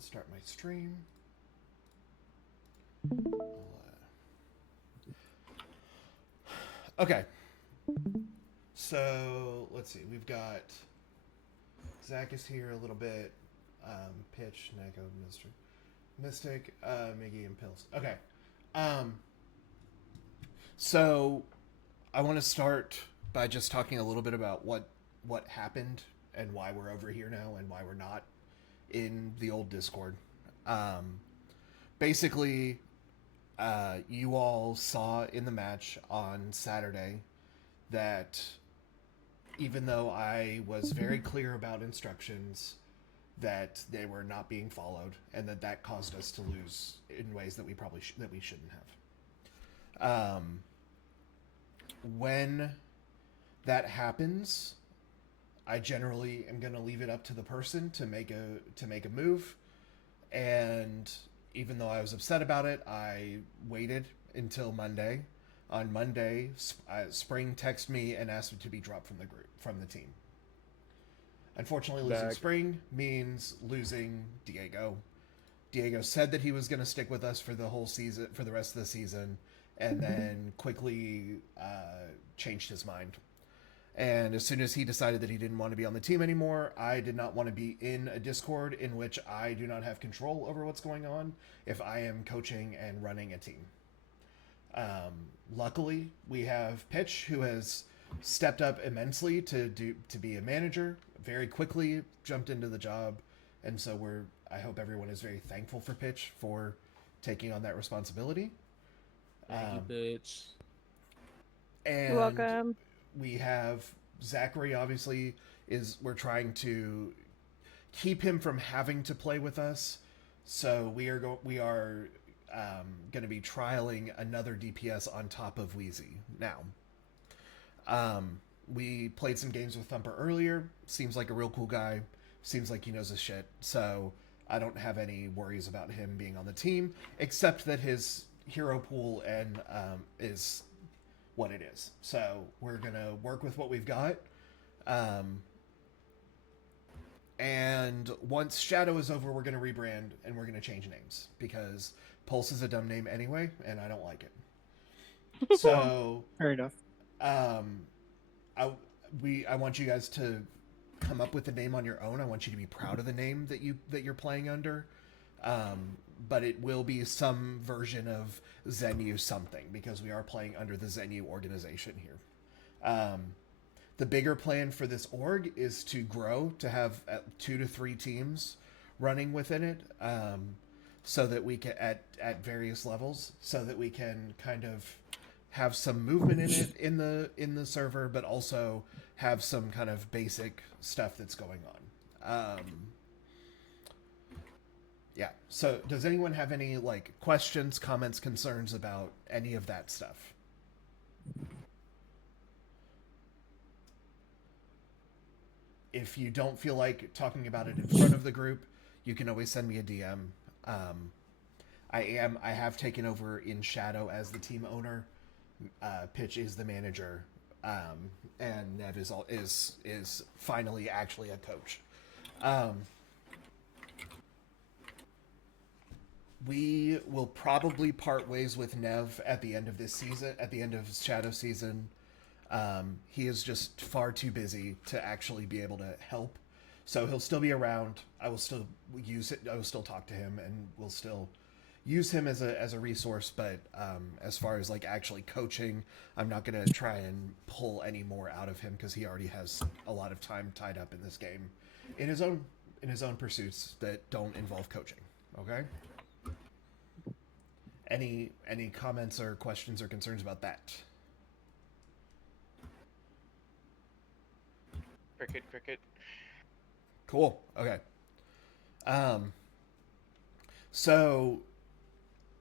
start my stream. Okay. So, let's see. We've got Zach is here a little bit. Pitch, Neko, Mystic, Miggy, and Pills. Okay. Um, so, I want to start by just talking a little bit about what happened and why we're over here now and why we're not in the old Discord. Um, Basically, you all saw in the match on Saturday that even though I was very clear about instructions, that they were not being followed, and that caused us to lose in ways that we probably that we shouldn't have. When that happens, I generally am going to leave it up to the person to make a move, and even though I was upset about it, I waited until Monday. On Monday, Spring texted me and asked me to be dropped from the team. Unfortunately, losing Spring means losing Diego. Diego said that he was going to stick with us for the whole season, for the rest of the season, and then quickly changed his mind. And as soon as he decided that he didn't want to be on the team anymore, I did not want to be in a Discord in which I do not have control over what's going on if I am coaching and running a team. Luckily, we have Pitch, who has stepped up immensely to be a manager. Very quickly jumped into the job, and so I hope everyone is very thankful for Pitch for taking on that responsibility. Thank you, Pitch. And You're welcome. we have Zachary. Obviously, we're trying to keep him from having to play with us, so we are going to be trialing another DPS on top of Wheezy now. We played some games with Thumper earlier. Seems like a real cool guy. Seems like he knows his shit. So I don't have any worries about him being on the team, except that his hero pool is what it is. So we're gonna work with what we've got. And once Shadow is over, we're gonna rebrand and we're gonna change names because Pulse is a dumb name anyway, and I don't like it. So fair enough. I want you guys to come up with a name on your own. I want you to be proud of the name that you're playing under. But it will be some version of Zenu something because we are playing under the Zenu organization here. The bigger plan for this org is to grow to have 2 to 3 teams running within it, so that we can at various levels, so that we can kind of have some movement in it in the server, but also have some kind of basic stuff that's going on. Yeah. So, does anyone have any questions, comments, concerns about any of that stuff? If you don't feel like talking about it in front of the group, you can always send me a DM. I have taken over in Shadow as the team owner. Pitch is the manager, and Nev is finally actually a coach. We will probably part ways with Nev at the end of this season, at the end of Shadow season. He is just far too busy to actually be able to help. So he'll still be around. I will still use it. I will still talk to him, and we'll still use him as a resource. But as far as actually coaching, I'm not gonna try and pull any more out of him because he already has a lot of time tied up in this game, in his own pursuits that don't involve coaching. Okay. Any comments or questions or concerns about that? Cricket. Cool. Okay. So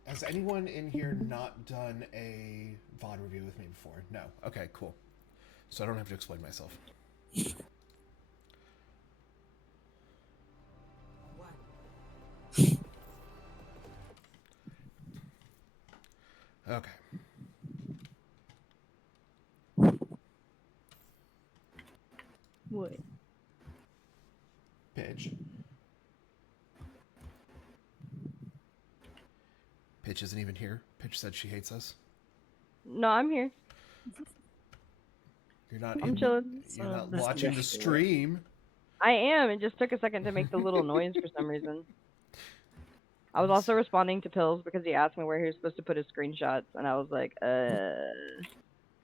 has anyone in here not done a VOD review with me before? No. Okay, cool. So I don't have to explain myself. Okay. What? Pitch. Pitch isn't even here. Pitch said she hates us. No, I'm here. You're not. I'm chilling. You're not That's watching the good. stream. I am. It just took a second to make the little noise for some reason. I was also responding to Pills because he asked me where he was supposed to put his screenshots, and I was like,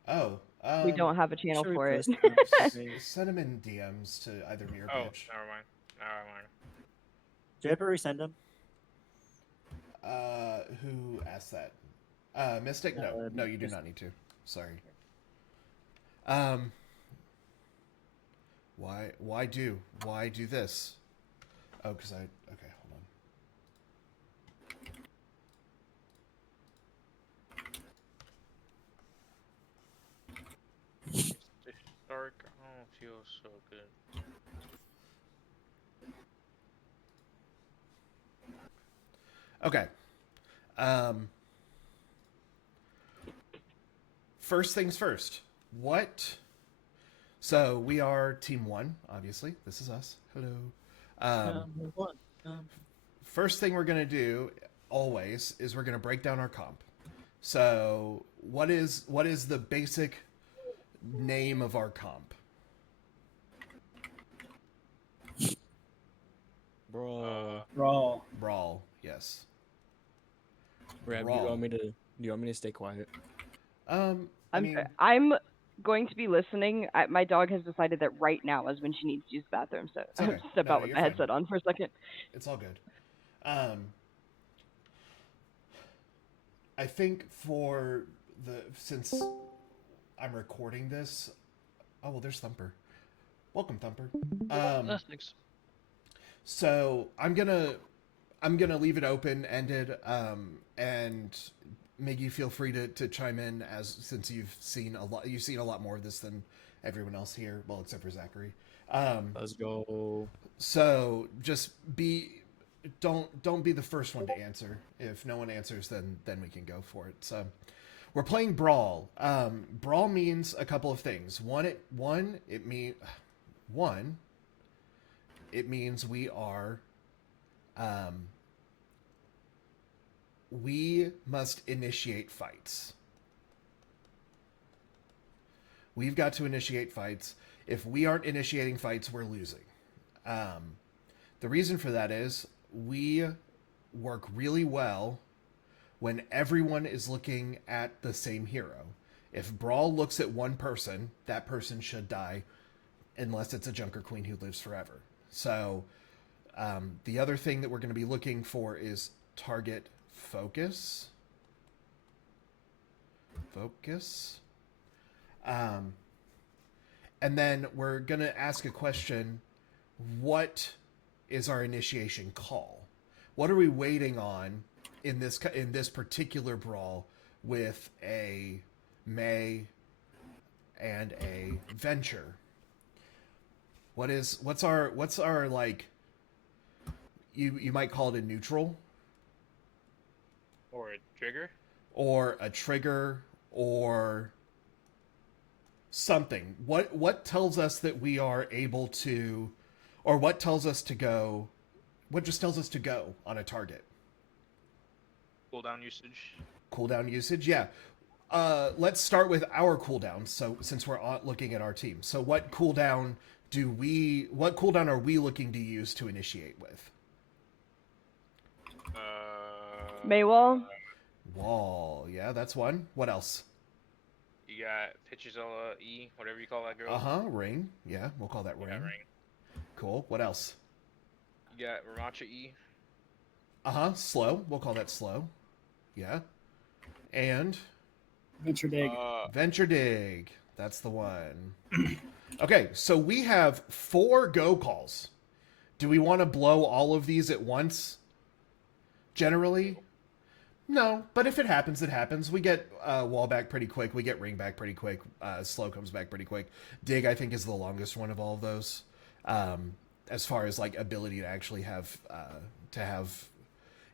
Oh. we don't have a channel Should we for it. post them? Send them in DMs to either me or Oh, Pitch. never mind. Never mind. Do you ever resend them? Who asked that? Mystic? No, you do not need to. Sorry. Why do this? Oh, because okay, hold on. This dark. Oh, it feels so good. Okay. First things first. What? So we are Team 1, obviously. This is us. Hello. What? First thing we're going to do, always, is we're going to break down our comp. So what is the basic name of our comp? Bro. Brawl, yes. Rab, do Brawl. you want me to stay quiet? I'm going to be listening. My dog has decided that right now is when she needs to use the bathroom, so It's okay. I'll step No, out with you're my fine. headset on for a second. It's all good. I think since I'm recording this, oh well, there's Thumper. Welcome, Thumper. Thanks. So I'm gonna leave it open ended, and Miggy, feel free to chime in since you've seen a lot more of this than everyone else here, well except for Zachary. Let's go. So just don't be the first one to answer. If no one answers, then we can go for it. So we're playing Brawl. Brawl means a couple of things. One, it means we are we must initiate fights. We've got to initiate fights. If we aren't initiating fights, we're losing. The reason for that is we work really well when everyone is looking at the same hero. If Brawl looks at one person, that person should die unless it's a Junker Queen who lives forever. So the other thing that we're going to be looking for is target focus. And then we're going to ask a question. What is our initiation call? What are we waiting on in this particular brawl with a Mei and a Venture? What's our like, you might call it a neutral Or a trigger. or a trigger or something. What tells us that we are able to, or what tells us to go, what just tells us to go on a target? Cooldown usage. Cooldown usage, yeah. Let's start with our cooldowns. So since we're looking at our team, so what cooldown are we looking to use to initiate with? Maywall? Wall, yeah, that's one. What else? You got Pitchzilla E, whatever you call that girl. Ring. Yeah, we'll call that You ring. got Ring. Cool. What else? You got Ramacha E. Slow. We'll call that slow. Yeah. And Venture Dig. Venture Dig. That's the one. Okay, so we have 4 go calls. Do we want to blow all of these at once? Generally? No, but if it happens, it happens. We get wall back pretty quick. We get ring back pretty quick. Slow comes back pretty quick. Dig, I think, is the longest one of all of those. As far as like ability to actually have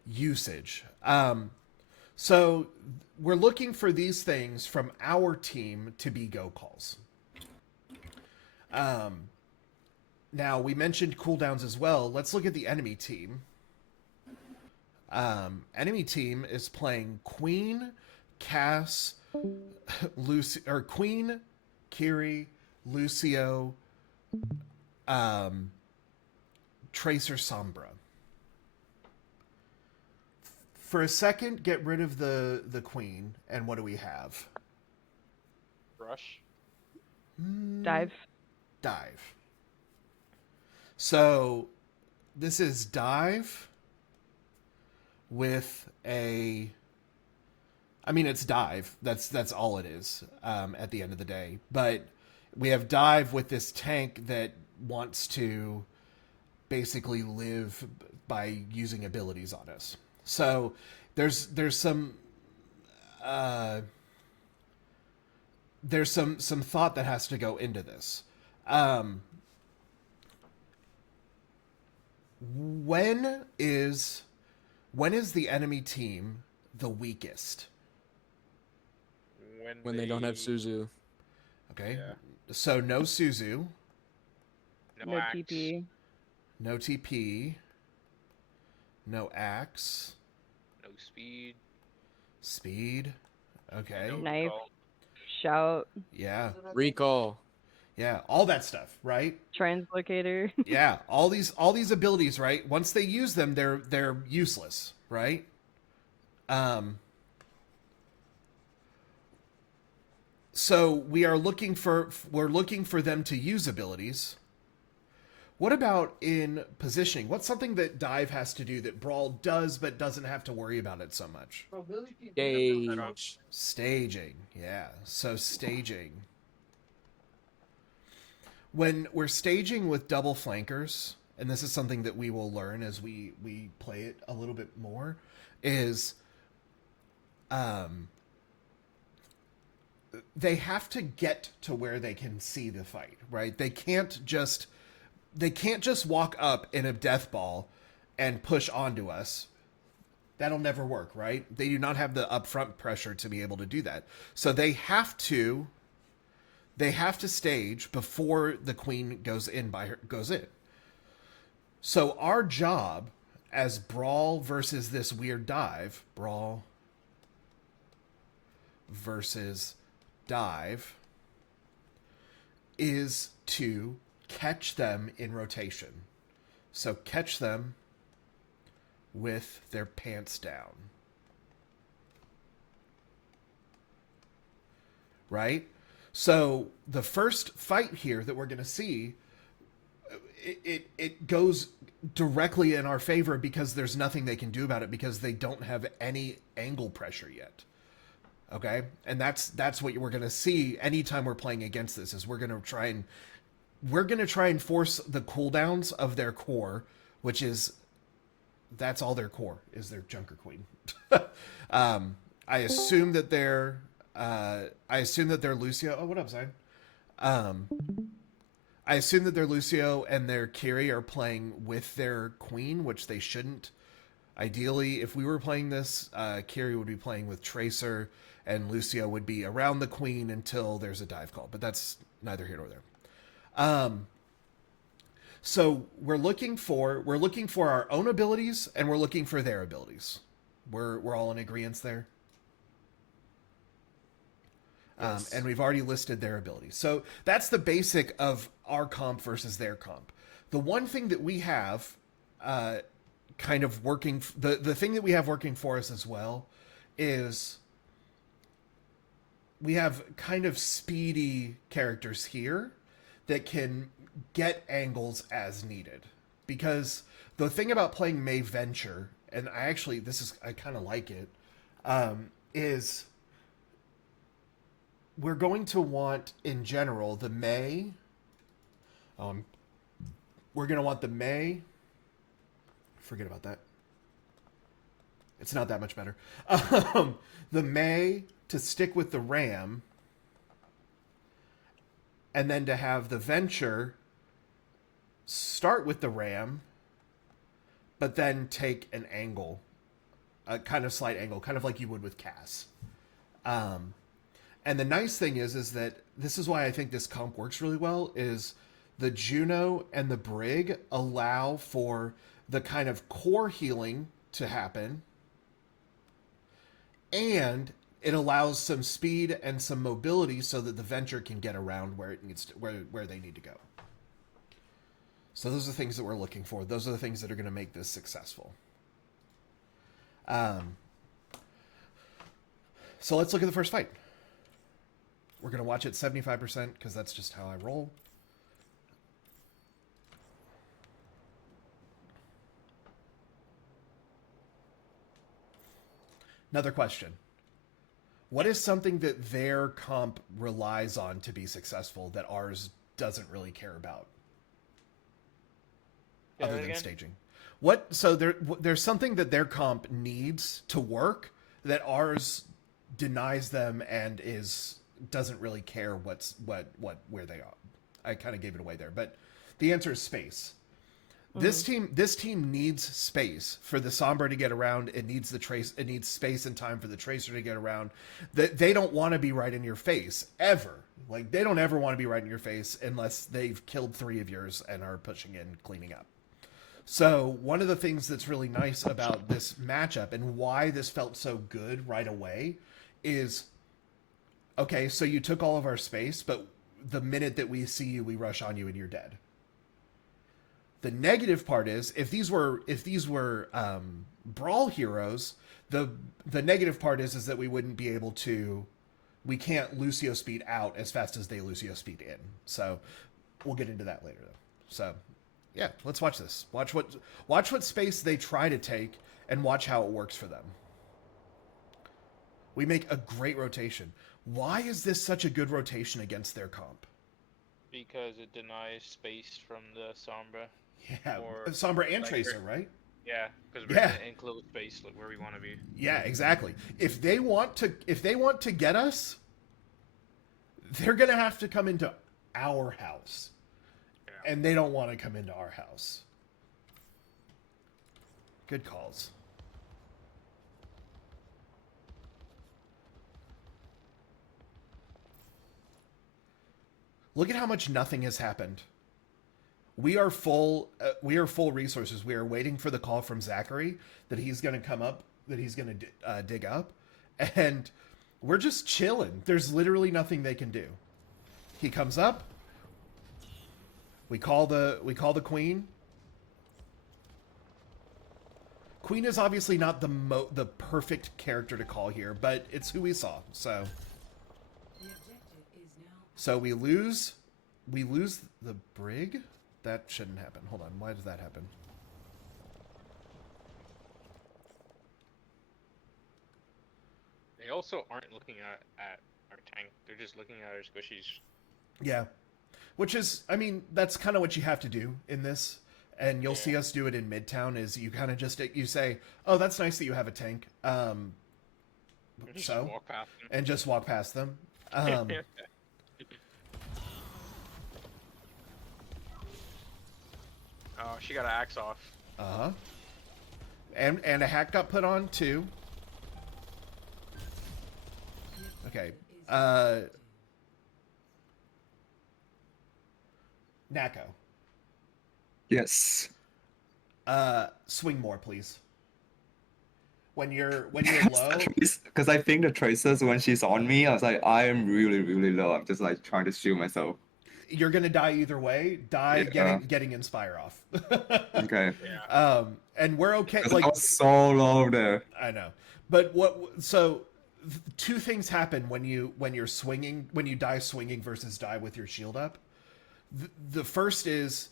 usage. So we're looking for these things from our team to be go calls. Now we mentioned cooldowns as well. Let's look at the enemy team. Enemy team is playing Queen, Cass, Lucy, or Queen, Kiri, Lucio, Tracer, Sombra. For a second, get rid of the Queen, and what do we have? Rush. Dive. Dive. So this is dive with a. I mean, it's dive. That's all it is at the end of the day. But we have dive with this tank that wants to basically live by using abilities on us. So there's some thought that has to go into this. When is the enemy team the weakest? When they don't have Suzu. Okay, Yeah. so no Suzu, No, No axe. TP. no TP, no axe, No speed. speed. Okay, No Knife. recall. Shout. yeah, Recall. yeah, all that stuff, right? Translocator. Yeah, all these abilities, right? Once they use them, they're useless, right? So we're looking for them to use abilities. What about in positioning? What's something that dive has to do that Brawl does but doesn't have to worry about it so much? Gauge. Staging. Yeah. So staging. When we're staging with double flankers, and this is something that we will learn as we play it a little bit more, is they have to get to where they can see the fight, right? They can't just walk up in a death ball and push onto us. That'll never work, right? They do not have the upfront pressure to be able to do that. So they have to stage before the queen goes in. So our job as Brawl versus this weird dive, Brawl versus dive, is to catch them in rotation. So catch them with their pants down. Right? So the first fight here that we're going to see, it goes directly in our favor because there's nothing they can do about it because they don't have any angle pressure yet. Okay? And that's what we're going to see anytime we're playing against this, is we're going to try and force the cooldowns of their core, which is, that's all their core is their Junker Queen. I assume that they're Lucio. Oh, what up, Zion? I assume that their Lucio and their Kiri are playing with their Queen, which they shouldn't. Ideally, if we were playing this, Kiri would be playing with Tracer, and Lucio would be around the Queen until there's a dive call. But that's neither here nor there. So we're looking for our own abilities, and we're looking for their abilities. We're all in agreement there. Yes. And we've already listed their abilities. So that's the basic of our comp versus their comp. The one thing that we have kind of working, the thing that we have working for us as well is we have kind of speedy characters here that can get angles as needed. Because the thing about playing May Venture, and I kind of like it, is we're going to want, in general, the May. We're going to want the May. Forget about that. It's not that much better. The May to stick with the Ram, and then to have the Venture start with the Ram, but then take an angle, a kind of slight angle, kind of like you would with Cass. And the nice thing is that this is why I think this comp works really well, is the Juno and the Brig allow for the kind of core healing to happen, and it allows some speed and some mobility so that the Venture can get around where it needs to, where they need to go. So those are the things that we're looking for. Those are the things that are going to make this successful. So let's look at the first fight. We're going to watch it 75% because that's just how I roll. Another question. What is something that their comp relies on to be successful that ours doesn't really care about? Say Other that than again? staging. So there's something that their comp needs to work that ours denies them and doesn't really care where they are. I kind of gave it away there, but the answer is space. This team needs space for the Sombra to get around. It needs it needs space and time for the Tracer to get around. They don't want to be right in your face ever. Like, they don't ever want to be right in your face unless they've killed 3 of yours and are pushing in, cleaning up. So one of the things that's really nice about this matchup and why this felt so good right away is, okay, so you took all of our space, but the minute that we see you, we rush on you and you're dead. The negative part is if these were brawl heroes, the negative part is that we wouldn't be able to, we can't Lucio speed out as fast as they Lucio speed in. So we'll get into that later though. So yeah, let's watch this. Watch what space they try to take and watch how it works for them. We make a great rotation. Why is this such a good rotation against their comp? Because it denies space from the Sombra. Yeah, Or Sombra and like Tracer, right? Yeah, because we're Yeah. in enclosed space, like where we want to be. Yeah, exactly. If they want to get us, they're gonna have to come into our house, Yeah. and they don't want to come into our house. Good calls. Look at how much nothing has happened. We are full resources. We are waiting for the call from Zachary that he's going to come up, that he's going to dig up, and we're just chilling. There's literally nothing they can do. He comes up. We call the queen. Queen is obviously not the perfect character to call here, but it's who we saw. So we lose the brig. That shouldn't happen. Hold on. Why does that happen? They also aren't looking at our tank. They're just looking at our squishies. Yeah. Which is, I mean, that's kind of what you have to do in this. And you'll see us do it in Midtown is you kind of just, you say, oh, that's nice that you have a tank. Just So? walk past them. And just walk past them. Oh, she got an axe off. Uh-huh. And a hack got put on too. Okay. Nako. Yes. Swing more, please. When you're low, Because I think the Tracers, when she's on me, I was like, I am really, really low. I'm just like trying to shield myself. you're gonna die either way. Die Yeah. getting Inspire off. Okay. Yeah. And we're okay. 'Cause Like I was so low there. I know, but so two things happen when you're swinging, when you die swinging versus die with your shield up. The first is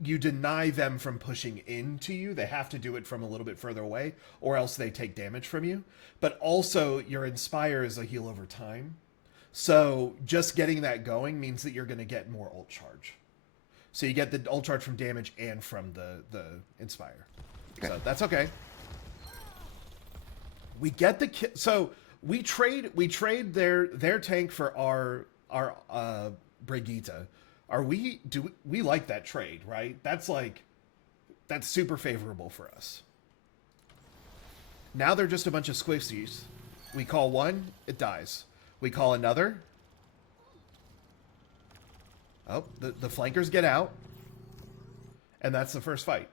you deny them from pushing into you. They have to do it from a little bit further away, or else they take damage from you. But also, your Inspire is a heal over time. So just getting that going means that you're going to get more ult charge. So you get the ult charge from damage and from the Inspire. Okay. So that's okay. We get the so we trade their tank for our Brigitte. We like that trade, right? That's super favorable for us. Now they're just a bunch of squishies. We call one, it dies. We call another. Oh, the flankers get out. And that's the first fight.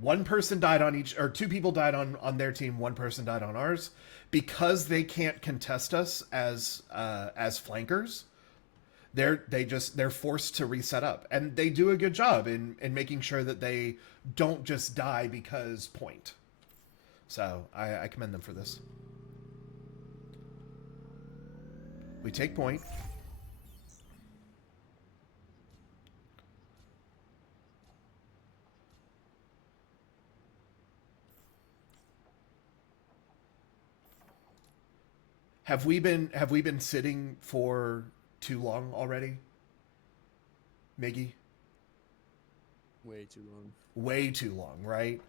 One person died on each, or two people died on their team. One person died on ours, because they can't contest us as flankers. They're forced to reset up, and they do a good job in making sure that they don't just die because point. So I commend them for this. We take point. Have we been sitting for too long already? Miggy? Way too long. Way too long, right?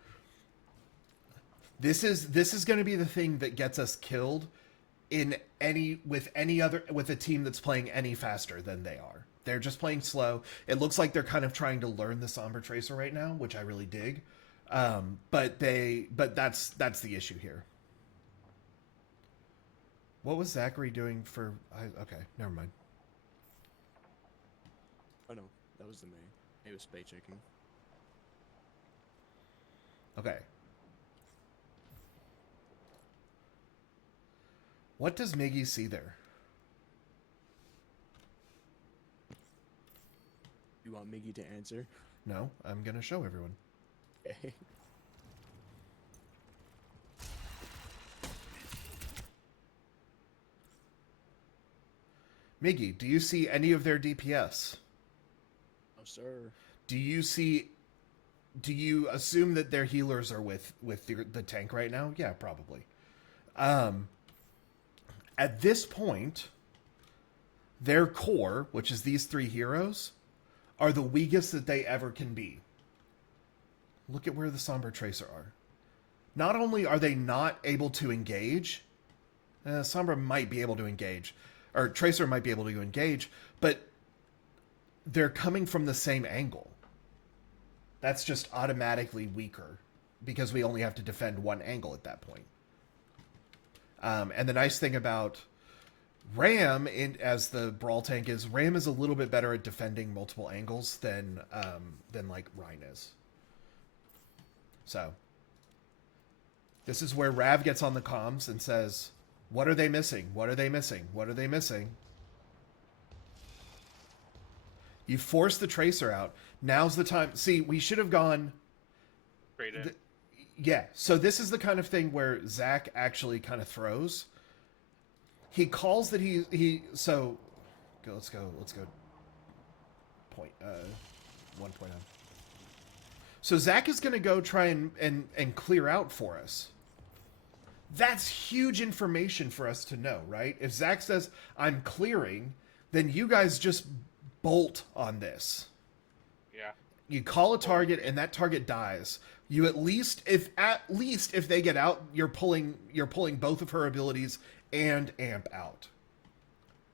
This is going to be the thing that gets us killed with a team that's playing any faster than they are. They're just playing slow. It looks like they're kind of trying to learn the Sombra Tracer right now, which I really dig. But that's the issue here. What was Zachary doing for? Okay, never mind. Oh no, that was the main. He was spay checking. Okay. What does Miggy see there? You want Miggy to answer? No, I'm gonna show everyone. Okay. Miggy, do you see any of their DPS? Oh, sir. Do you assume that their healers are with the tank right now? Yeah, probably. At this point, their core, which is these three heroes, are the weakest that they ever can be. Look at where the Sombra Tracer are. Not only are they not able to engage, Sombra might be able to engage, or Tracer might be able to engage, but they're coming from the same angle. That's just automatically weaker because we only have to defend one angle at that point. And the nice thing about Ram, as the brawl tank is, Ram is a little bit better at defending multiple angles than like Rhine is. So this is where Rav gets on the comms and says, "What are they missing? What are they missing? What are they missing?" You force the Tracer out. Now's the time. See, we should have gone. Straight in. Yeah. So this is the kind of thing where Zach actually kind of throws. He calls that he. So, let's go. Point 1.0. So Zach is going to go try and clear out for us. That's huge information for us to know, right? If Zach says, "I'm clearing," then you guys just bolt on this. Yeah. You call a target and that target dies. You at least if they get out, you're pulling both of her abilities and amp out.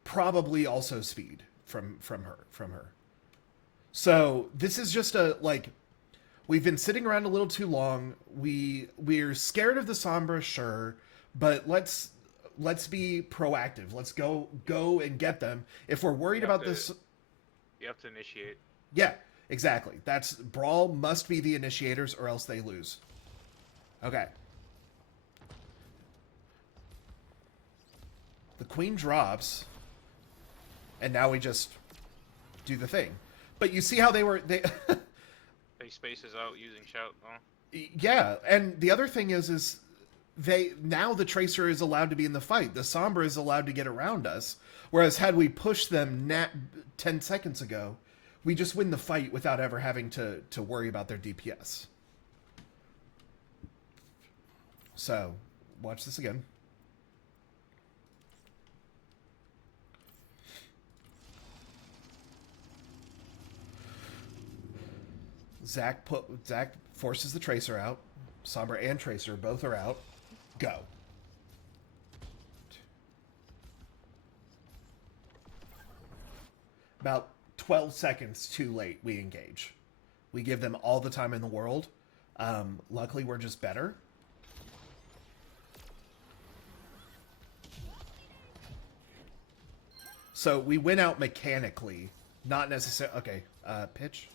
Probably also speed from her. So this is just we've been sitting around a little too long. We're scared of the Sombra, sure, but let's be proactive. Let's go and get them. If we're worried about this, you have to initiate. yeah, exactly. That's Brawl must be the initiators or else they lose. Okay. The Queen drops, and now we just do the thing. But you see how they They spaces out using shout. Oh. Yeah, and the other thing is now the Tracer is allowed to be in the fight. The Sombra is allowed to get around us. Whereas had we pushed them 10 seconds ago, we just win the fight without ever having to worry about their DPS. So, watch this again. Zach forces the Tracer out. Sombra and Tracer both are out. Go. About 12 seconds too late, we engage. We give them all the time in the world. Luckily, we're just better. So we win out mechanically, not necessarily. Okay, pitch.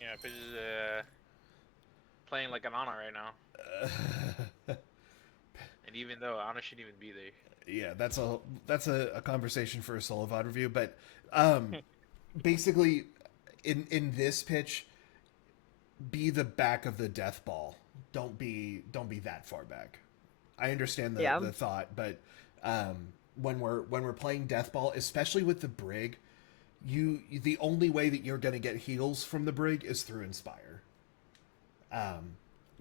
Yeah, but playing like an Ana right now. And even though Ana shouldn't even be there. Yeah, that's a conversation for a solo VOD review. But basically, in this pitch, be the back of the death ball. Don't be that far back. I understand the thought, but when we're playing death ball, especially with the Brig, the only way that you're gonna get heals from the Brig is through Inspire.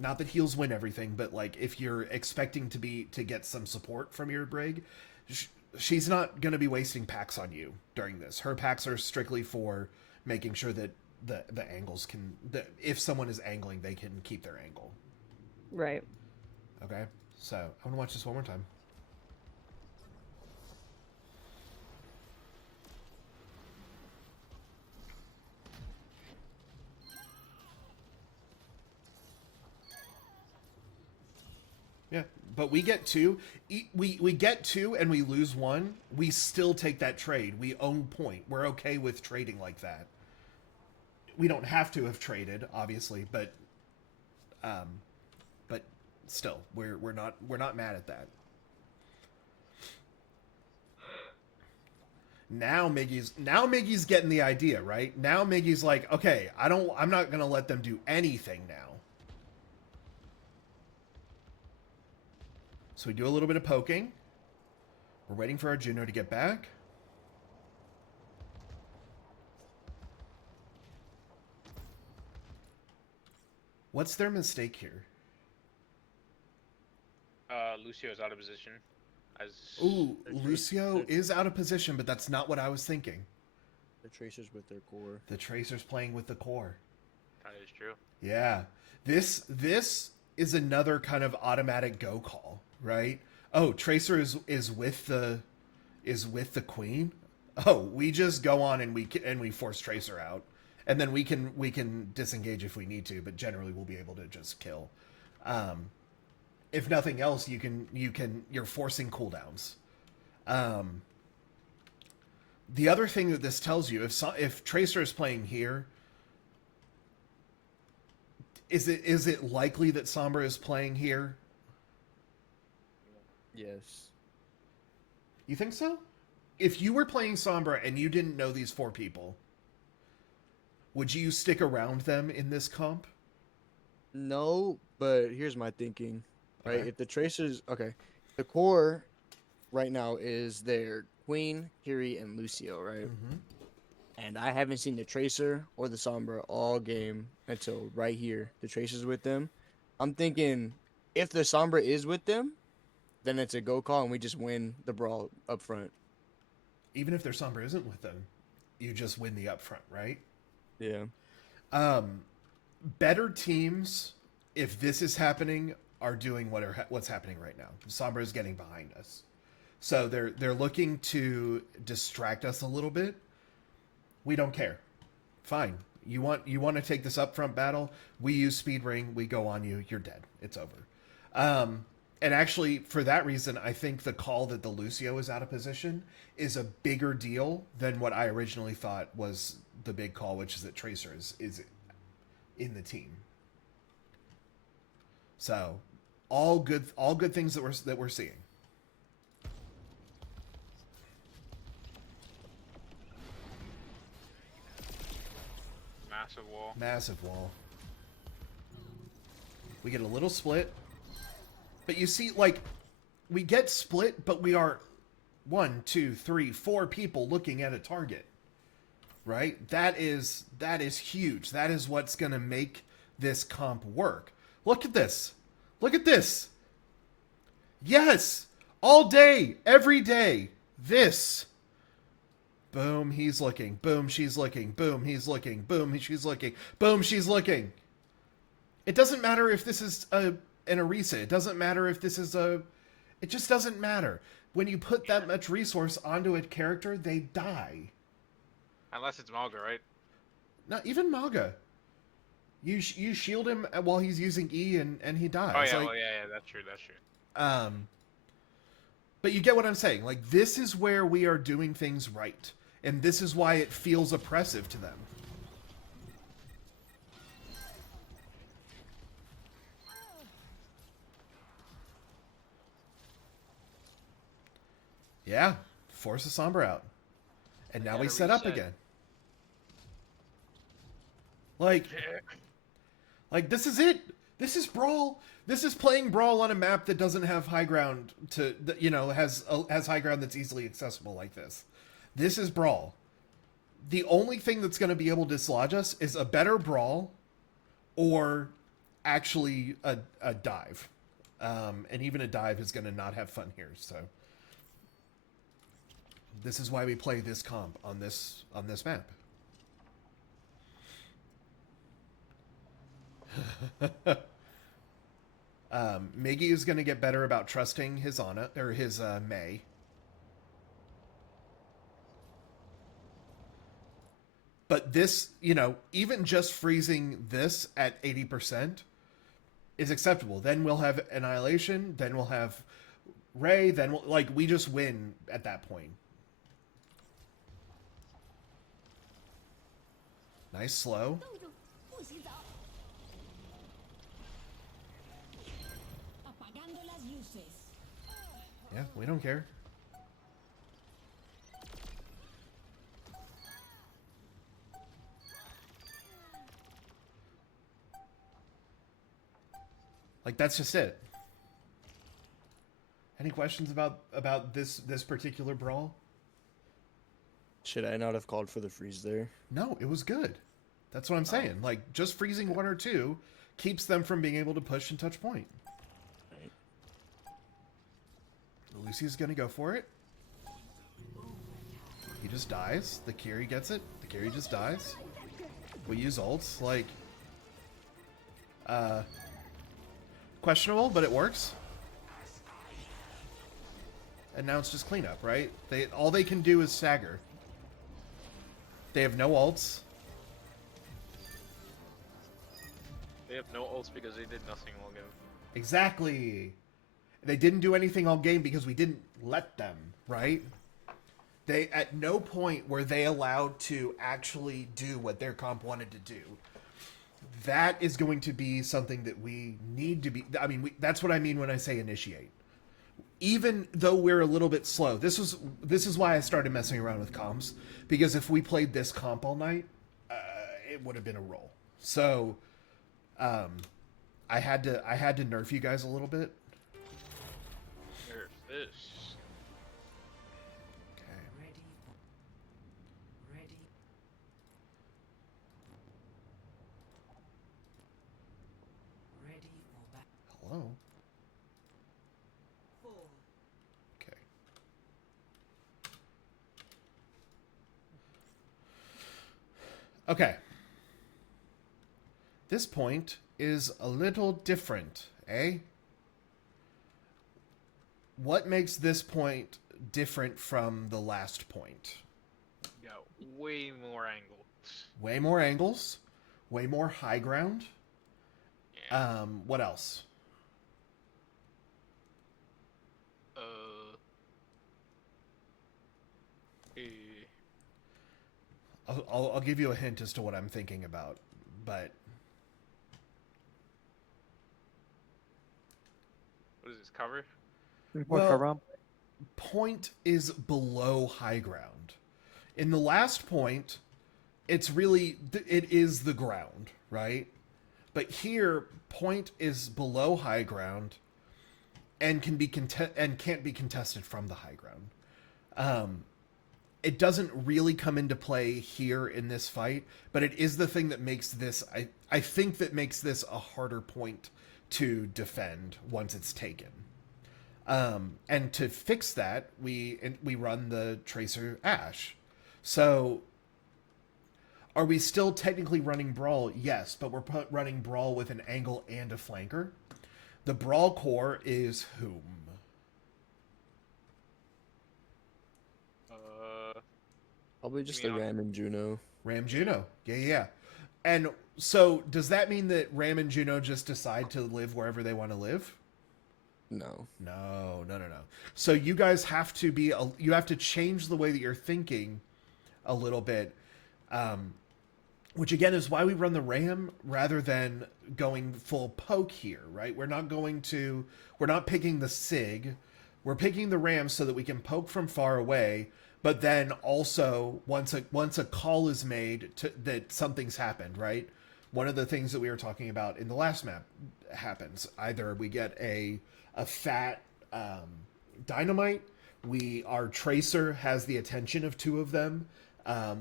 Not that heals win everything, but like if you're expecting to get some support from your Brig, she's not gonna be wasting packs on you during this. Her packs are strictly for making sure that the angles if someone is angling, they can keep their angle. Right. Okay, so I want to watch this one more time. Yeah, but we get two. We get two and we lose one. We still take that trade. We own point. We're okay with trading like that. We don't have to have traded, obviously, but still, we're not mad at that. Now Miggy's getting the idea, right? Now Miggy's like, okay, I'm not gonna let them do anything now. So we do a little bit of poking. We're waiting for our Juno to get back. What's their mistake here? Lucio's out of position. Ooh, They're tra- Lucio they're- is out of position, but that's not what I was thinking. The Tracers with their core. The Tracer's playing with the core. That is true. Yeah. This is another kind of automatic go call, right? Oh, Tracer is with the Queen. Oh, we just go on and we force Tracer out. And then we can disengage if we need to, but generally we'll be able to just kill. If nothing else, you're forcing cooldowns. The other thing that this tells you, if Tracer is playing here, is it likely that Sombra is playing here? Yes. You think so? If you were playing Sombra and you didn't know these four people, would you stick around them in this comp? No, but here's my thinking. Right, Okay. if the Tracers, the core right now is their Queen, Kiri, and Lucio, right? Mm-hmm. And I haven't seen the Tracer or the Sombra all game until right here. The Tracer's with them. I'm thinking if the Sombra is with them, then it's a go call and we just win the brawl up front. Even if their Sombra isn't with them, you just win the upfront, right? Yeah. Better teams, if this is happening, are doing what's happening right now. Sombra is getting behind us, so they're looking to distract us a little bit. We don't care. Fine. You want to take this upfront battle? We use Speed Ring. We go on you. You're dead. It's over. And actually, for that reason, I think the call that the Lucio is out of position is a bigger deal than what I originally thought was the big call, which is that Tracer is in the team. So, all good things that we're seeing. Massive wall. Massive wall. We get a little split. But you see, like, we get split, but we are 1, 2, 3, 4 people looking at a target. Right? That is huge. That is what's going to make this comp work. Look at this. Look at this. Yes. All day, every day. This. Boom, he's looking. Boom, she's looking. Boom, he's looking. Boom, she's looking. Boom, she's looking. It doesn't matter if this is an Orisa. It doesn't matter if this is it just doesn't matter. When you put that much resource onto a character, they die. Unless it's Malga, right? Not even Maga. You shield him while he's using E and he dies. Oh yeah, Like, well, yeah, that's true. That's true. But you get what I'm saying. Like, this is where we are doing things right. And this is why it feels oppressive to them. Yeah, force a Sombra out. And now we Gotta set up reset. again. Like, this is it. This is Brawl. This is playing Brawl on a map that doesn't have high ground has high ground that's easily accessible like this. This is Brawl. The only thing that's going to be able to dislodge us is a better Brawl or actually a dive. And even a dive is going to not have fun here, so this is why we play this comp on this map. Miggy is going to get better about trusting his Ana or his Mei. But this, even just freezing this at 80% is acceptable. Then we'll have Annihilation, then we'll have Ray, then we just win at that point. Nice slow. Yeah, we don't care. That's just it. Any questions about this particular brawl? Should I not have called for the freeze there? No, it was good. That's what I'm saying. Just freezing 1 or 2 keeps them from being able to push and touch point. Right. Lucy's gonna go for it. He just dies. The Kiri gets it. The Kiri just dies. We use ults. Questionable, but it works. And now it's just cleanup, right? All they can do is stagger. They have no ults. They have no ults because they did nothing all game. Exactly. They didn't do anything all game because we didn't let them, right? They at no point were they allowed to actually do what their comp wanted to do. That is going to be something that we need to be. I mean, that's what I mean when I say initiate. Even though we're a little bit slow, this is why I started messing around with comps, because if we played this comp all night, it would have been a roll. So, I had to nerf you guys a little bit. Nerf this. Okay. Hello. Okay. Okay. This point is a little different, eh? What makes this point different from the last point? Got way more angles. Way more angles, way more high ground. Yeah. What else? Eh, I'll give you a hint as to what I'm thinking about, but what is this cover? Well, point is below high ground. In the last point, it is the ground, right? But here, point is below high ground, and can't be contested from the high ground. It doesn't really come into play here in this fight, but it is the thing that makes this. I think that makes this a harder point to defend once it's taken. And to fix that, we run the Tracer Ashe. So, are we still technically running Brawl? Yes, but we're running Brawl with an angle and a flanker. The Brawl core is whom? Probably just mean, the Ram and Juno. Ram Juno. Yeah. And so, does that mean that Ram and Juno just decide to live wherever they want to live? No. No. So you guys have to you have to change the way that you're thinking a little bit, which again is why we run the Ram rather than going full poke here, right? We're not picking the Sig. We're picking the ram so that we can poke from far away, but then also once a call is made that something's happened, right? One of the things that we were talking about in the last map happens. Either we get a fat dynamite, our tracer has the attention of two of them.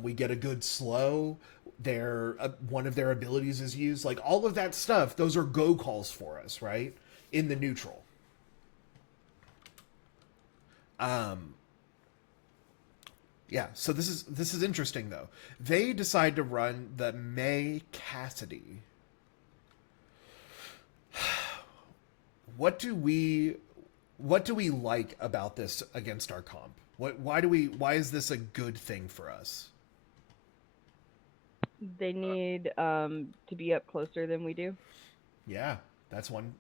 We get a good slow. One of their abilities is used. Like all of that stuff, those are go calls for us, right? In the neutral. Yeah, so this is interesting though. They decide to run the May Cassidy. What do we like about this against our comp? Why is this a good thing for us? They need to be up closer than we do. Yeah, that's one.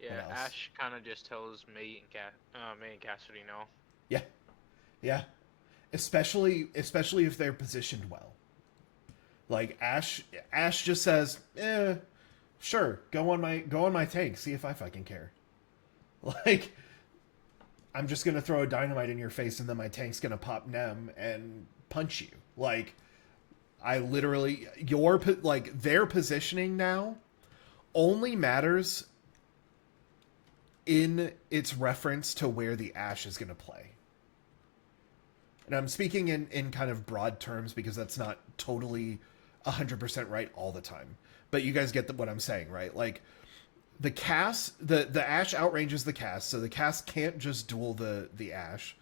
Yeah, What else? Ash kind of just tells May and Cassidy no. Yeah, yeah. Especially if they're positioned well. Like Ash just says, sure, go on my tank, see if I fucking care. Like, I'm just gonna throw a dynamite in your face and then my tank's gonna pop Nem and punch you. Like, I literally their positioning now only matters in its reference to where the Ash is gonna play. And I'm speaking in kind of broad terms because that's not totally 100% right all the time. But you guys get what I'm saying, right? Like, the Cass, the Ash outranges the Cass, so the Cass can't just duel the Ash.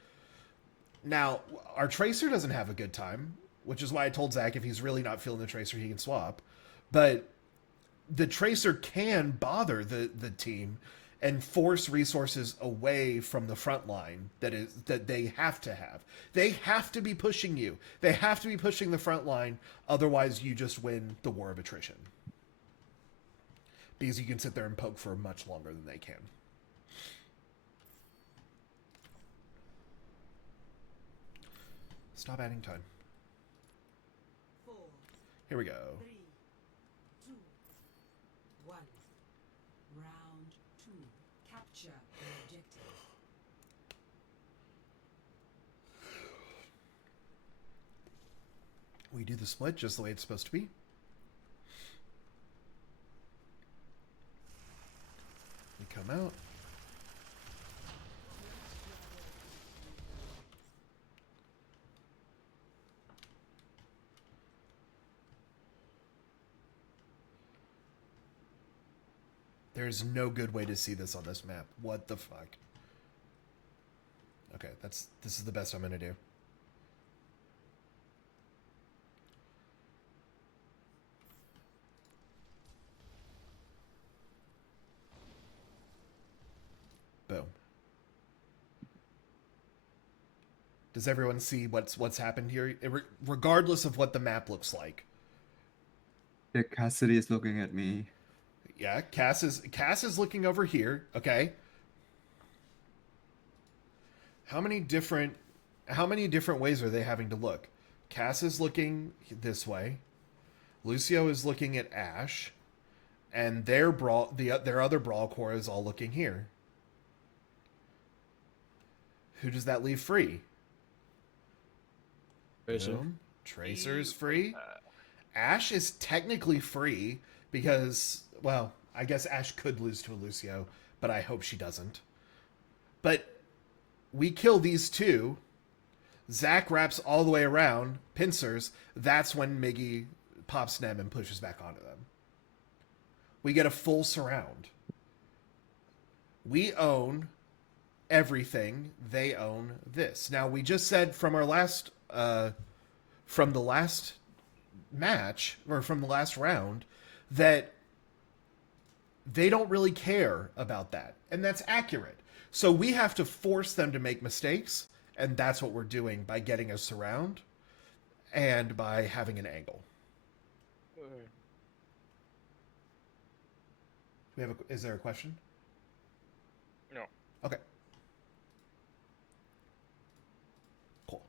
Now, our Tracer doesn't have a good time, which is why I told Zach if he's really not feeling the Tracer, he can swap. But the Tracer can bother the team and force resources away from the front line that they have to have. They have to be pushing you. They have to be pushing the front line, otherwise you just win the war of attrition. Because you can sit there and poke for much longer than they can. Stop adding time. 4, Here we go. 3, 2, 1. Round 2. Capture the objective. We do the split just the way it's supposed to be. We come out. There's no good way to see this on this map. What the fuck? Okay, this is the best I'm gonna do. Boom. Does everyone see what's happened here? Regardless of what the map looks like. Yeah, Cassidy is looking at me. Yeah, Cass is looking over here, okay? How many different ways are they having to look? Cass is looking this way. Lucio is looking at Ash, and their other Brawl Core is all looking here. Who does that leave free? Tracer. Boom. Tracer's free. Ash is technically free because, well, I guess Ash could lose to a Lucio, but I hope she doesn't. But we kill these two. Zach wraps all the way around, pincers. That's when Miggy pops Nem and pushes back onto them. We get a full surround. We own everything. They own this. Now, we just said from the last match, or from the last round, that they don't really care about that. And that's accurate. So we have to force them to make mistakes, and that's what we're doing by getting a surround and by having an angle. Is there a question? No. Okay. Cool.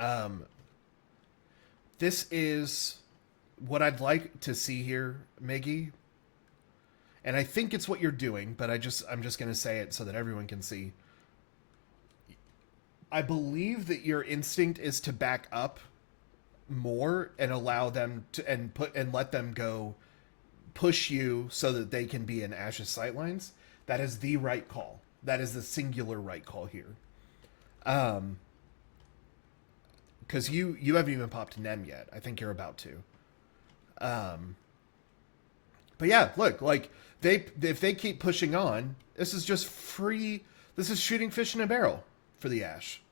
Um, this is what I'd like to see here, Miggy. And I think it's what you're doing, but I'm just gonna say it so that everyone can see. I believe that your instinct is to back up more and allow them to and let them go push you so that they can be in Ash's sightlines. That is the right call. That is the singular right call here. Because you haven't even popped Nem yet. I think you're about to. But yeah, look, like if they keep pushing on, this is just free. This is shooting fish in a barrel for the Ash.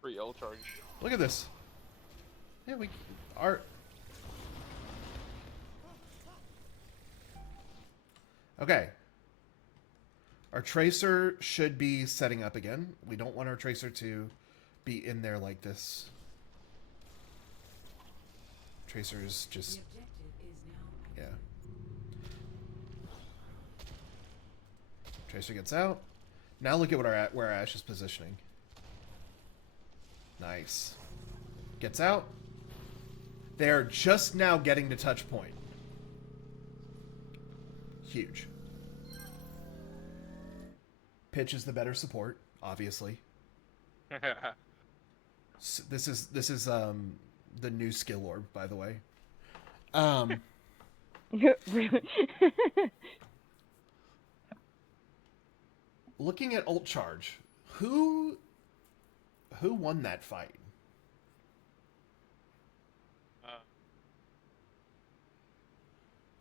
Free ult charge. Look at this. Yeah, we are. Okay. Our tracer should be setting up again. We don't want our tracer to be in there like this. Tracer's The just, objective is now yeah. Tracer gets out. Now look at what where our Ash is positioning. Nice. Gets out. They're just now getting to touch point. Huge. Pitch is the better support, obviously. This is the new skill orb, by the way. Really? Looking at ult charge, who won that fight?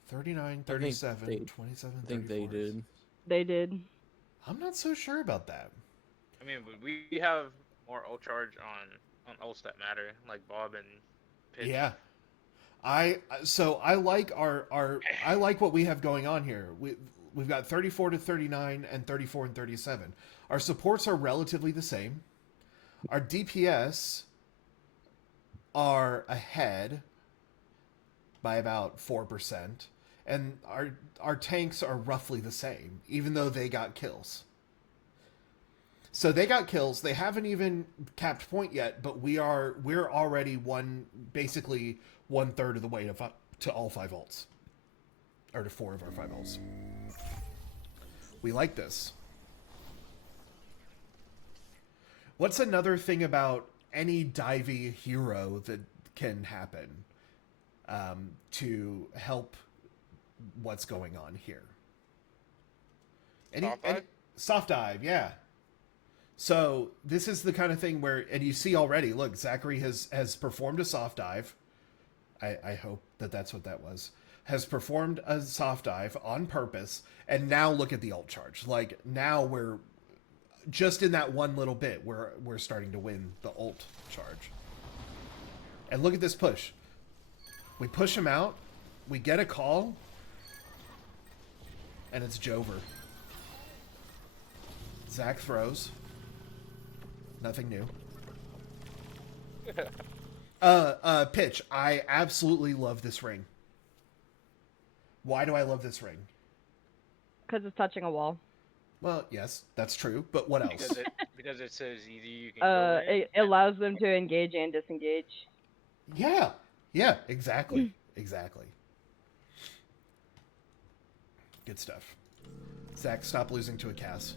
39, 37, they- 27, I think they 34. did. They did. I'm not so sure about that. I mean, but we have more ult charge on ults that matter, like Bob and Pitch. Yeah. I like I like what we have going on here. We've got 34 to 39 and 34 and 37. Our supports are relatively the same. Our DPS are ahead by about 4%, and our tanks are roughly the same, even though they got kills. So they got kills. They haven't even capped point yet, but we're already basically 1/3 of the way to all 5 ults, or to 4 of our 5 ults. We like this. What's another thing about any divey hero that can happen to help what's going on here? Soft dive, yeah. So this is the kind of thing where, and you see already, look, Zachary has performed a soft dive. I hope that's what that was. Has performed a soft dive on purpose, and now look at the ult charge. Like, now we're just in that one little bit where we're starting to win the ult charge. And look at this push. We push him out, we get a call, and it's Jover. Zach throws. Nothing new. Pitch. I absolutely love this ring. Why do I love this ring? Because it's touching a wall. Well, yes, that's true, but what else? Because it says either you can go in. It allows them to engage and disengage. Yeah, exactly. Exactly. Good stuff. Zach, stop losing to a Cass.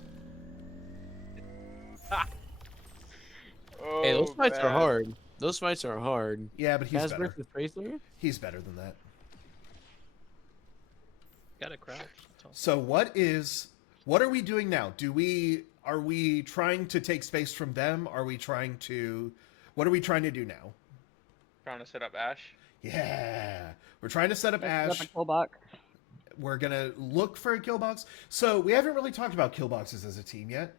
Hey, those fights are man. hard. Those fights are hard. Yeah, but he's Kaz better. versus Tracer? He's better than that. Gotta crouch. So what are we doing now? Are we trying to take space from them? What are we trying to do now? Trying to set up Ash. Yeah. We're trying to set up Set up Ash. a kill box. We're gonna look for a kill box. So we haven't really talked about kill boxes as a team yet.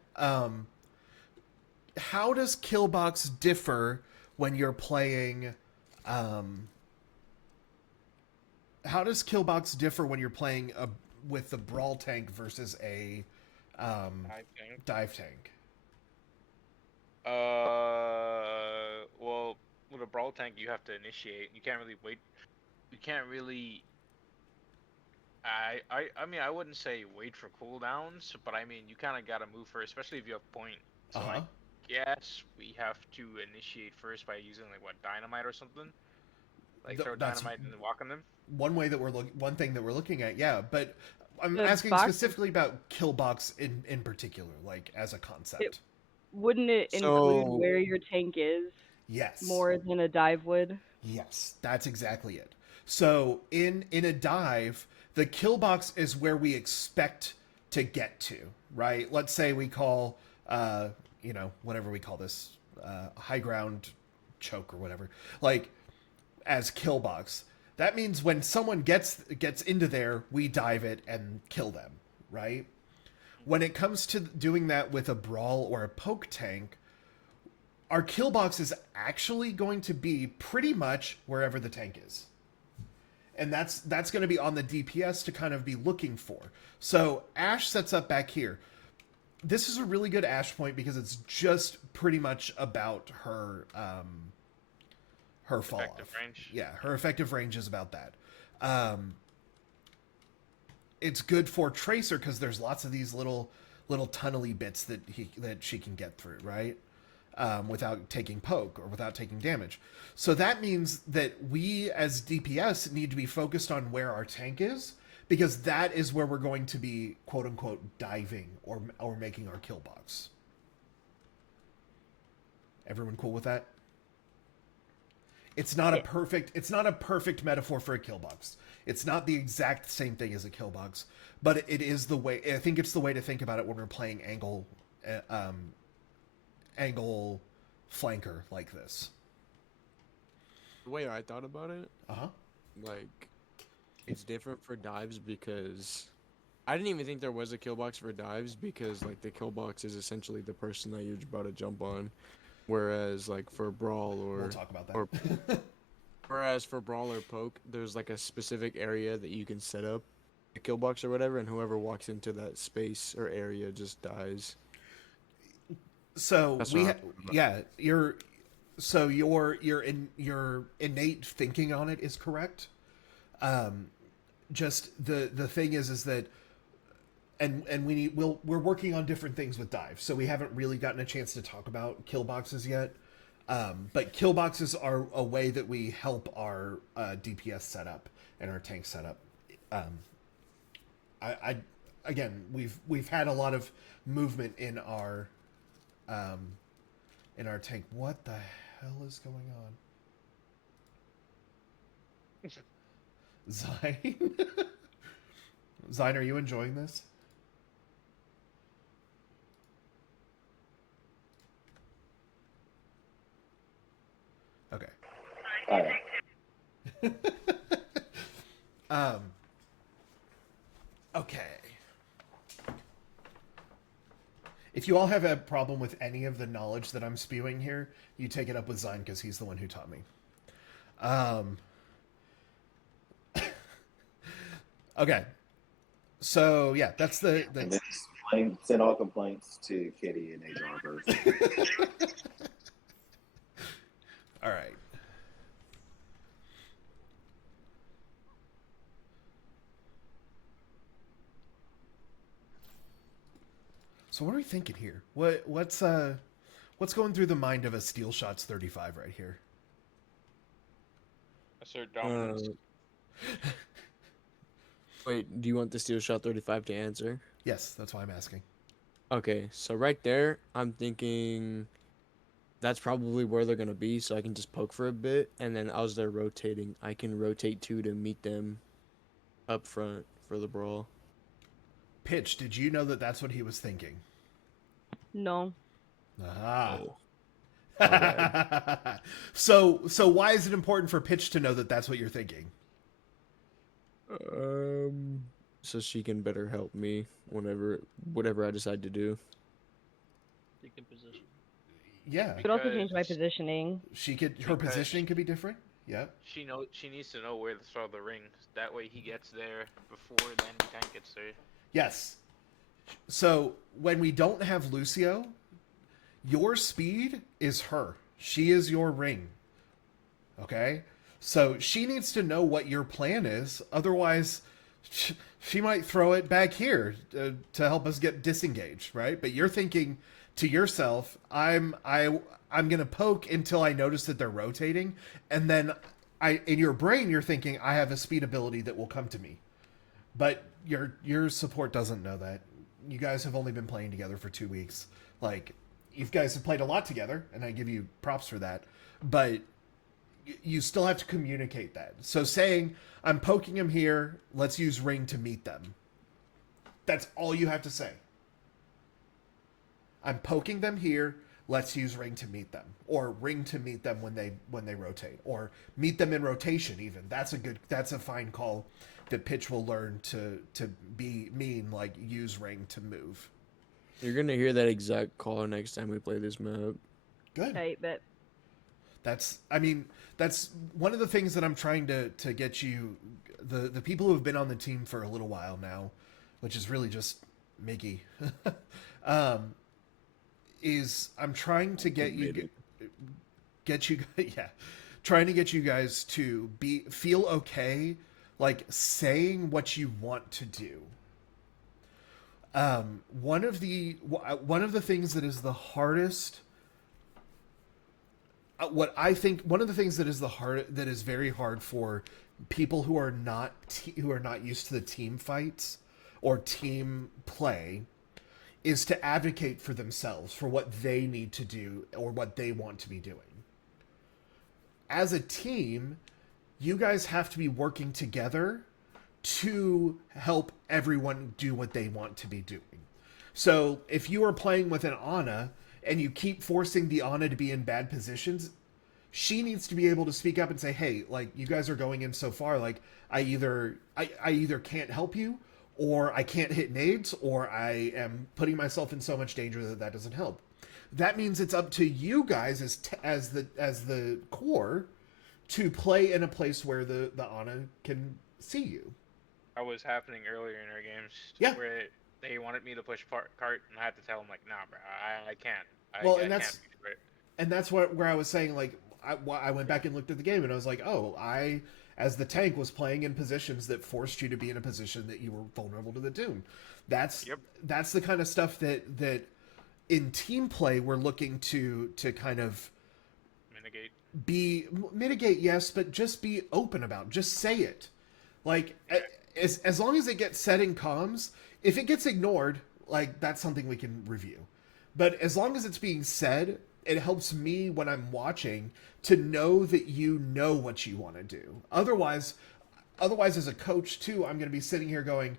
How does kill box differ when you're playing? How does kill box differ when you're playing with the brawl tank versus a I think. dive tank? Well, with a brawl tank, you have to initiate. You can't really wait. You can't really. I mean, I wouldn't say wait for cooldowns, but I mean, you kind of gotta move first, especially if you have point. So Uh-huh. like, guess we have to initiate first by using like what, dynamite or something? Like throw That's dynamite and walk on them. one thing that we're looking at. Yeah, but I'm The asking box- specifically about Killbox in particular, like as a concept. Wouldn't it So- include where your tank is Yes. more than a dive would? Yes, that's exactly it. So in a dive, the kill box is where we expect to get to, right? Let's say we call, whatever we call this, high ground choke or whatever, like as kill box. That means when someone gets into there, we dive it and kill them, right? When it comes to doing that with a brawl or a poke tank, our kill box is actually going to be pretty much wherever the tank is. And that's going to be on the DPS to kind of be looking for. So Ashe sets up back here. This is a really good Ashe point because it's just pretty much about her her fall Effective off. range. Yeah, her effective range is about that. It's good for Tracer because there's lots of these little tunnely bits that she can get through, right? Without taking poke or without taking damage. So that means that we as DPS need to be focused on where our tank is, because that is where we're going to be quote unquote diving or making our kill box. Everyone cool with that? It's not a perfect metaphor for a kill box. It's not the exact same thing as a kill box, but it is the way. I think it's the way to think about it when we're playing angle flanker like this. The way I thought about it, Uh-huh. like, it's different for dives because I didn't even think there was a kill box for dives because, like, the kill box is essentially the person that you're about to jump on. Whereas, like, for brawl or We'll talk about that. or- whereas for brawl or poke, there's like a specific area that you can set up a kill box or whatever, and whoever walks into that space or area just dies. So That's we what I'm- yeah, your innate thinking on it is correct. Just the thing is that and we're working on different things with dive, so we haven't really gotten a chance to talk about kill boxes yet. But kill boxes are a way that we help our DPS setup and our tank setup. I again, we've had a lot of movement in our tank. What the hell is going on? Zine? Zine, are you enjoying this? Okay. Okay. If you all have a problem with any of the knowledge that I'm spewing here, you take it up with Zine because he's the one who taught me. Okay. So yeah, that's the And then send all complaints to Kitty and HR first. all right. So what are we thinking here? What's going through the mind of a Steel Shots 35 right here? Assert dominance. Wait, do you want the Steel Shot 35 to answer? Yes, that's why I'm asking. Okay, so right there, I'm thinking that's probably where they're gonna be, so I can just poke for a bit, and then as they're rotating, I can rotate two to meet them up front for the brawl. Pitch, did you know that that's what he was thinking? No. Aha. Oh. So why is it important for Pitch to know that that's what you're thinking? So she can better help me whatever I decide to do. Yeah, Could also change my Because- positioning. her Because- positioning could be different. Yep. She needs to know where to throw the ring. That way he gets there before the enemy tank gets there. Yes. So when we don't have Lucio, your speed is her. She is your ring. Okay? So she needs to know what your plan is. Otherwise, she might throw it back here to help us get disengaged, right? But you're thinking to yourself, I'm gonna poke until I notice that they're rotating, and then in your brain you're thinking I have a speed ability that will come to me, but your support doesn't know that. You guys have only been playing together for 2 weeks. Like, you guys have played a lot together, and I give you props for that, but you still have to communicate that. So saying, I'm poking him here, let's use ring to meet them. That's all you have to say. I'm poking them here, let's use ring to meet them. Or ring to meet them when they rotate. Or meet them in rotation even. That's a fine call that Pitch will learn to mean, like, use ring to move. You're gonna hear that exact call next time we play this map. Good. Tight, but That's one of the things that I'm trying to get you, the people who have been on the team for a little while now, which is really just Miggy, is I'm trying to get you trying to get you guys to feel okay, like saying what you want to do. One of the things that is the hardest, what I think one of the things that is very hard for people who are not used to the team fights or team play is to advocate for themselves, for what they need to do or what they want to be doing. As a team, you guys have to be working together to help everyone do what they want to be doing. So if you are playing with an Ana and you keep forcing the Ana to be in bad positions, she needs to be able to speak up and say, hey, like, you guys are going in so far, like, I either can't help you, or I can't hit nades, or I am putting myself in so much danger that doesn't help. That means it's up to you guys as the core to play in a place where the Ana can see you. That was happening earlier in our games. Yeah. Where they wanted me to push cart, and I had to tell them, like, nah, bro, I can't. And that's where I was saying, like, I went back and looked at the game, and I was like, oh, I, as the tank, was playing in positions that forced you to be in a position that you were vulnerable to the Doom. That's the kind of stuff that in team play we're looking to kind of mitigate, yes, but just be open about. Just say it. Like, as long as it gets said in comms, if it gets ignored, like, that's something we can review. But as long as it's being said, it helps me when I'm watching to know that you know what you want to do. Otherwise, as a coach too, I'm going to be sitting here going,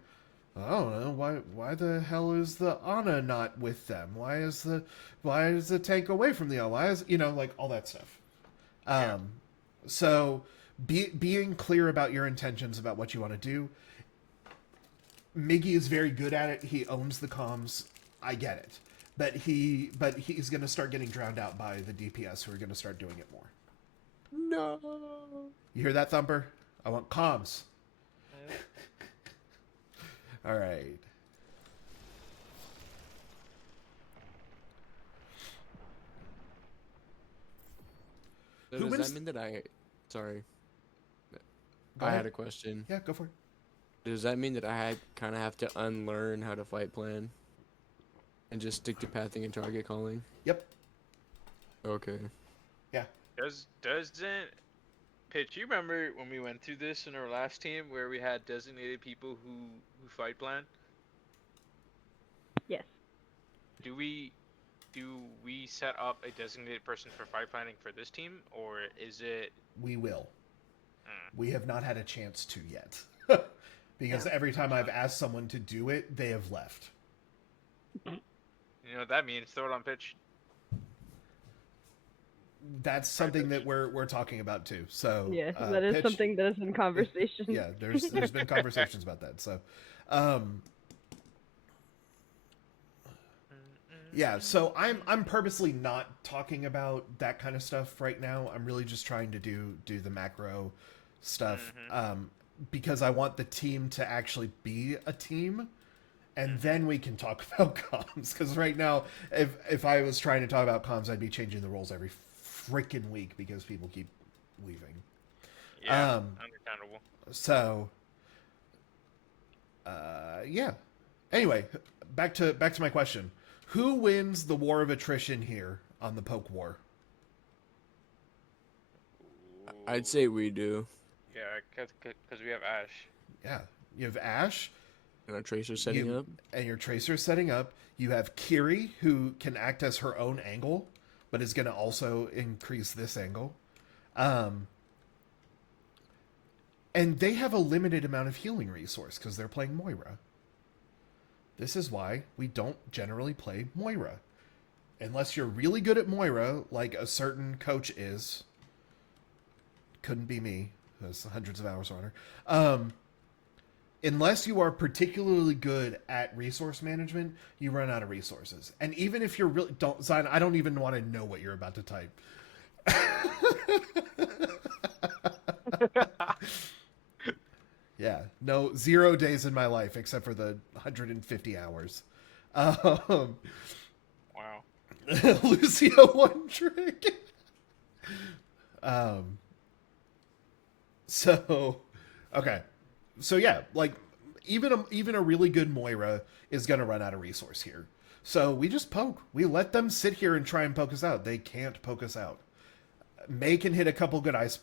I don't know, why the hell is the Ana not with them? Why is the tank away from the Ana? Why is, like, all that stuff. So being clear about your intentions about what you want to do. Miggy is very good at it. He owns the comms. I get it. But he's going to start getting drowned out by the DPS who are going to start doing it more. No. You hear that, Thumper? I want comms. All right. So Who does wins- that mean that sorry. Go I ahead. had a question. Yeah, go for it. Does that mean that I kind of have to unlearn how to fight plan and just stick to pathing and target calling? Yep. Okay. Doesn't Pitch, you remember when we went through this in our last team where we had designated people who fight plan? yes. Do we set up a designated person for fight planning for this team, or is it? We will. Mm. We have not had a chance to yet. Because every time I've asked someone to do it, they have left. You know what that means? Throw it on Pitch. That's something that we're talking about too. So Yeah, that is Pitch- something that is in conversation. Yeah, there's been conversations about that. So, yeah. So I'm purposely not talking about that kind of stuff right now. I'm really just trying to do the macro stuff, because I want the team to actually be a team, and then we can talk about comms. Because right now, if I was trying to talk about comms, I'd be changing the rules every freaking week because people keep leaving. Yeah, understandable. So, yeah. Anyway, back to my question. Who wins the war of attrition here on the poke war? I'd say we do. Yeah, because we have Ash. Yeah, you have Ash, And our Tracer setting up. and your Tracer setting up. You have Kiri, who can act as her own angle, but is going to also increase this angle. And they have a limited amount of healing resource because they're playing Moira. This is why we don't generally play Moira. Unless you're really good at Moira, like a certain coach is. Couldn't be me. That's hundreds of hours on her. Unless you are particularly good at resource management, you run out of resources. And even if you're really... Zion, I don't even want to know what you're about to type. Yeah, no, 0 days in my life except for the 150 hours. Wow. Lucio one trick. So, okay. So yeah, like even a really good Moira is gonna run out of resource here. So we just poke. We let them sit here and try and poke us out. They can't poke us out. May can hit a couple good ice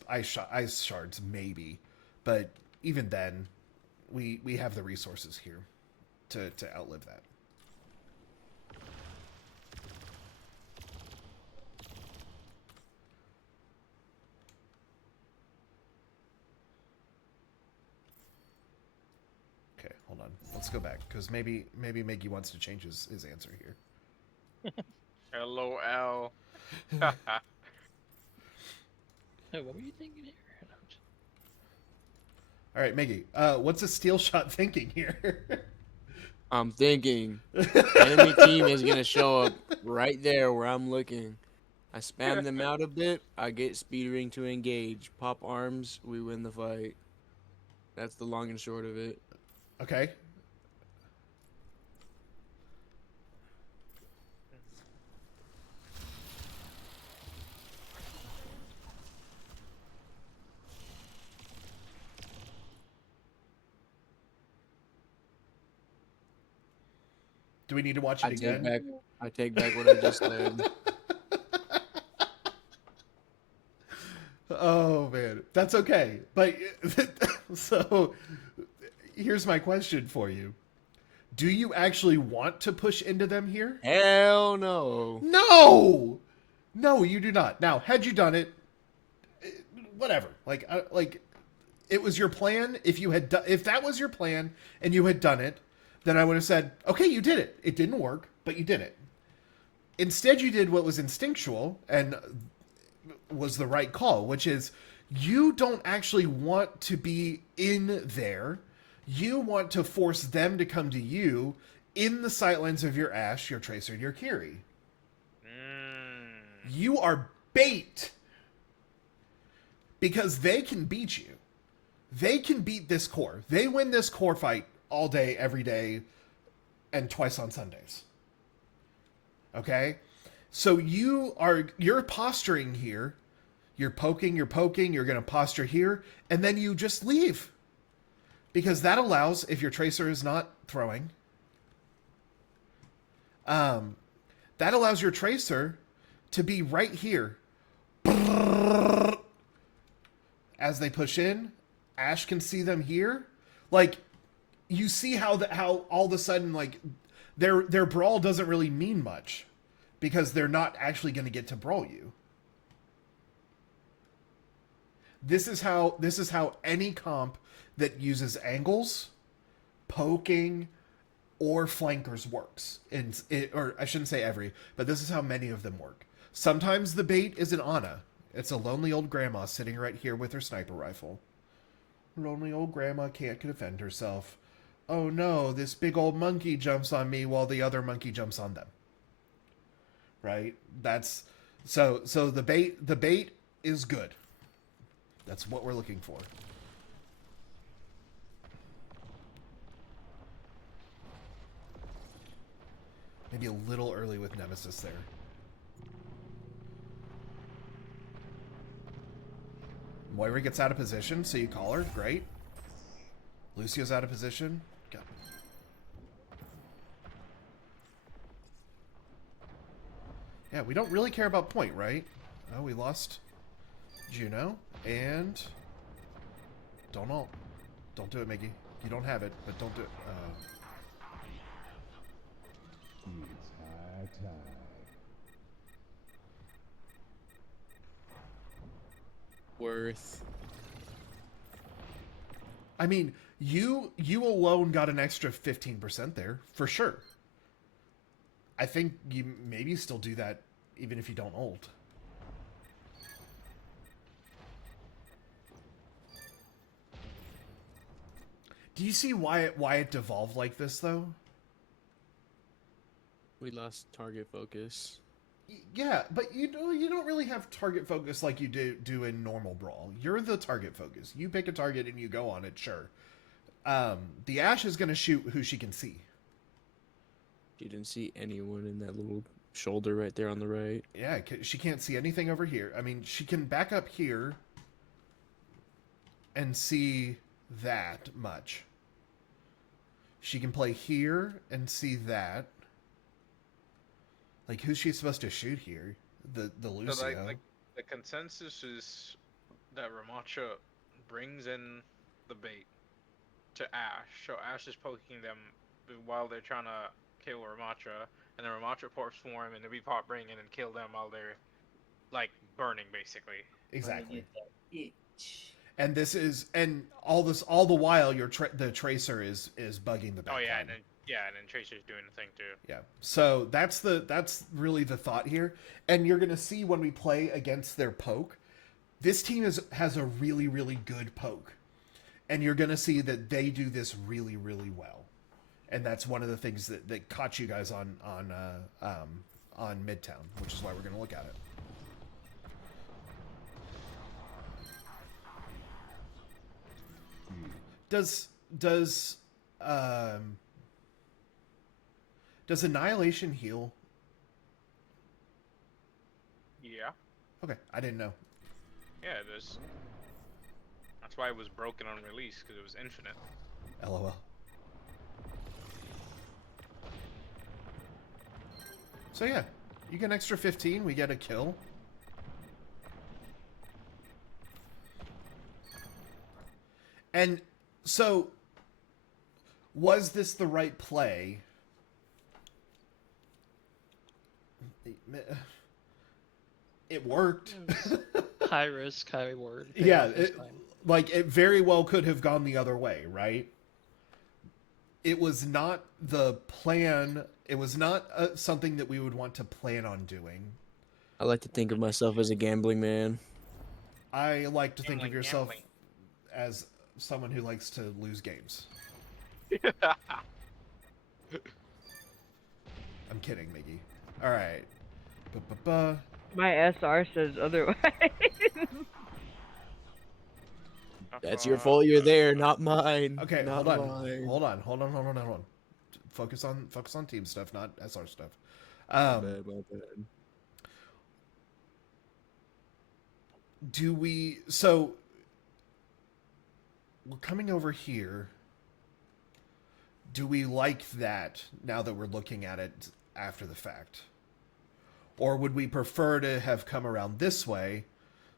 shards, maybe, but even then, we have the resources here to outlive that. Okay, hold on. Let's go back because maybe Miggy wants to change his answer here. LOL. Hey, what were you thinking here? All right, Miggy. What's a steel shot thinking here? I'm thinking enemy team is gonna show up right there where I'm looking. I spam them out a bit. I get speed ring to engage. Pop arms. We win the fight. That's the long and short of it. Okay. Do we need to watch it again? I take back what I just said. Oh man, that's okay. But so here's my question for you. Do you actually want to push into them here? Hell no. No. No, you do not. Now, had you done it, whatever. Like it was your plan. If that was your plan and you had done it, then I would have said, okay, you did it. It didn't work, but you did it. Instead, you did what was instinctual and was the right call, which is you don't actually want to be in there. You want to force them to come to you in the sightlines of your Ashe, your Tracer, and your Kiri. You are bait. Because they can beat you. They can beat this core. They win this core fight all day, every day, and twice on Sundays. Okay? So you're posturing here. You're poking, you're going to posture here, and then you just leave. Because that allows, if your Tracer is not throwing, that allows your Tracer to be right here. As they push in, Ashe can see them here. Like, you see how all of a sudden, like, their brawl doesn't really mean much. Because they're not actually going to get to brawl you. This is how any comp that uses angles, poking, or flankers works. Or I shouldn't say every, but this is how many of them work. Sometimes the bait is an Ana. It's a lonely old grandma sitting right here with her sniper rifle. Lonely old grandma can't defend herself. Oh no, this big old monkey jumps on me while the other monkey jumps on them. Right? That's so the bait is good. That's what we're looking for. Maybe a little early with Nemesis there. Moira gets out of position, so you call her. Great. Lucio's out of position. Go. Yeah, we don't really care about point, right? Oh, we lost Juno, and... Don't ult. Don't do it, Miggy. You don't have it, but don't do it. Worth. I mean, you alone got an extra 15% there, for sure. I think you maybe still do that even if you don't ult. Do you see why it devolved like this, though? We lost target focus. Yeah, but you don't really have target focus like you do in normal Brawl. You're the target focus. You pick a target and you go on it, sure. The Ashe is going to shoot who she can see. You didn't see anyone in that little shoulder right there on the right. Yeah, she can't see anything over here. I mean, she can back up here and see that much. She can play here and see that. Like, who's she supposed to shoot here? The Lucio. So like the consensus is that Ramattra brings in the bait to Ashe, so Ashe is poking them while they're trying to kill Ramattra, and then Ramattra ports swarm, and the Repop bring in and kill them while they're like burning, basically. Exactly. And this is, and all the while the Tracer is bugging the back. Oh yeah, line. and then Tracer's doing the thing too. Yeah. So that's really the thought here. And you're gonna see when we play against their poke, this team has a really, really good poke. And you're gonna see that they do this really, really well. And that's one of the things that caught you guys on Midtown, which is why we're gonna look at it. Does Annihilation heal? Yeah. Okay, I didn't know. Yeah, it is. That's why it was broken on release, because it was infinite. LOL. So yeah, you get an extra 15, we get a kill. And so, was this the right play? It worked. High risk, high reward. Yeah, Payoff is fine. like it very well could have gone the other way, right? It was not the plan. It was not something that we would want to plan on doing. I like to think of myself as a gambling man. I like to think of Gambling, yourself gambling. as someone who likes to lose games. I'm kidding, Miggy. All right. Ba-ba-ba. My SR says otherwise. That's your fault. You're there, not mine. Okay, not hold on. mine. Hold on. Focus on team stuff, not SR stuff. My bad. So we're coming over here. Do we like that now that we're looking at it after the fact? Or would we prefer to have come around this way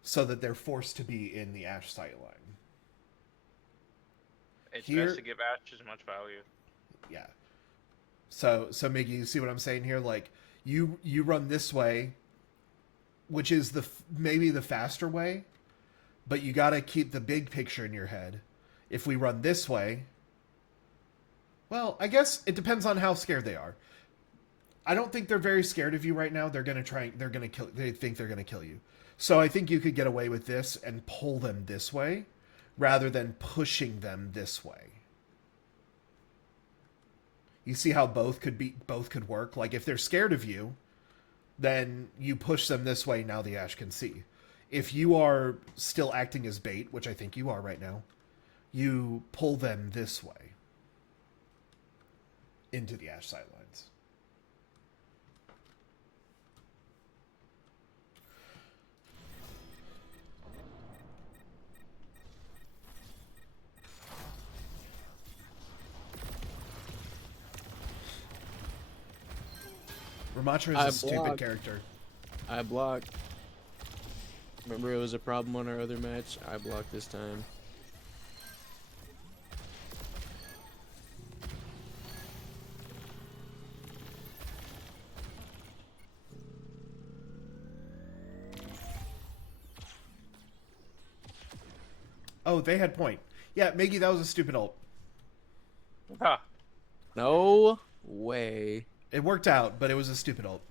so that they're forced to be in the Ashe sight line? It's Here- best to give Ashe as much value. Yeah. So Miggy, you see what I'm saying here? Like, you run this way, which is maybe the faster way, but you got to keep the big picture in your head. If we run this way, well, I guess it depends on how scared they are. I don't think they're very scared of you right now. They're going to kill, they think they're going to kill you. So I think you could get away with this and pull them this way rather than pushing them this way. You see how both could work? Like, if they're scared of you, then you push them this way, now the Ashe can see. If you are still acting as bait, which I think you are right now, you pull them this way into the Ashe sightlines. Ramattra is I a stupid blocked. character. I blocked. Remember, it was a problem on our other match. I blocked this time. Oh, they had point. Yeah, Miggy, that was a stupid ult. Huh. No way. It worked out, but it was a stupid ult.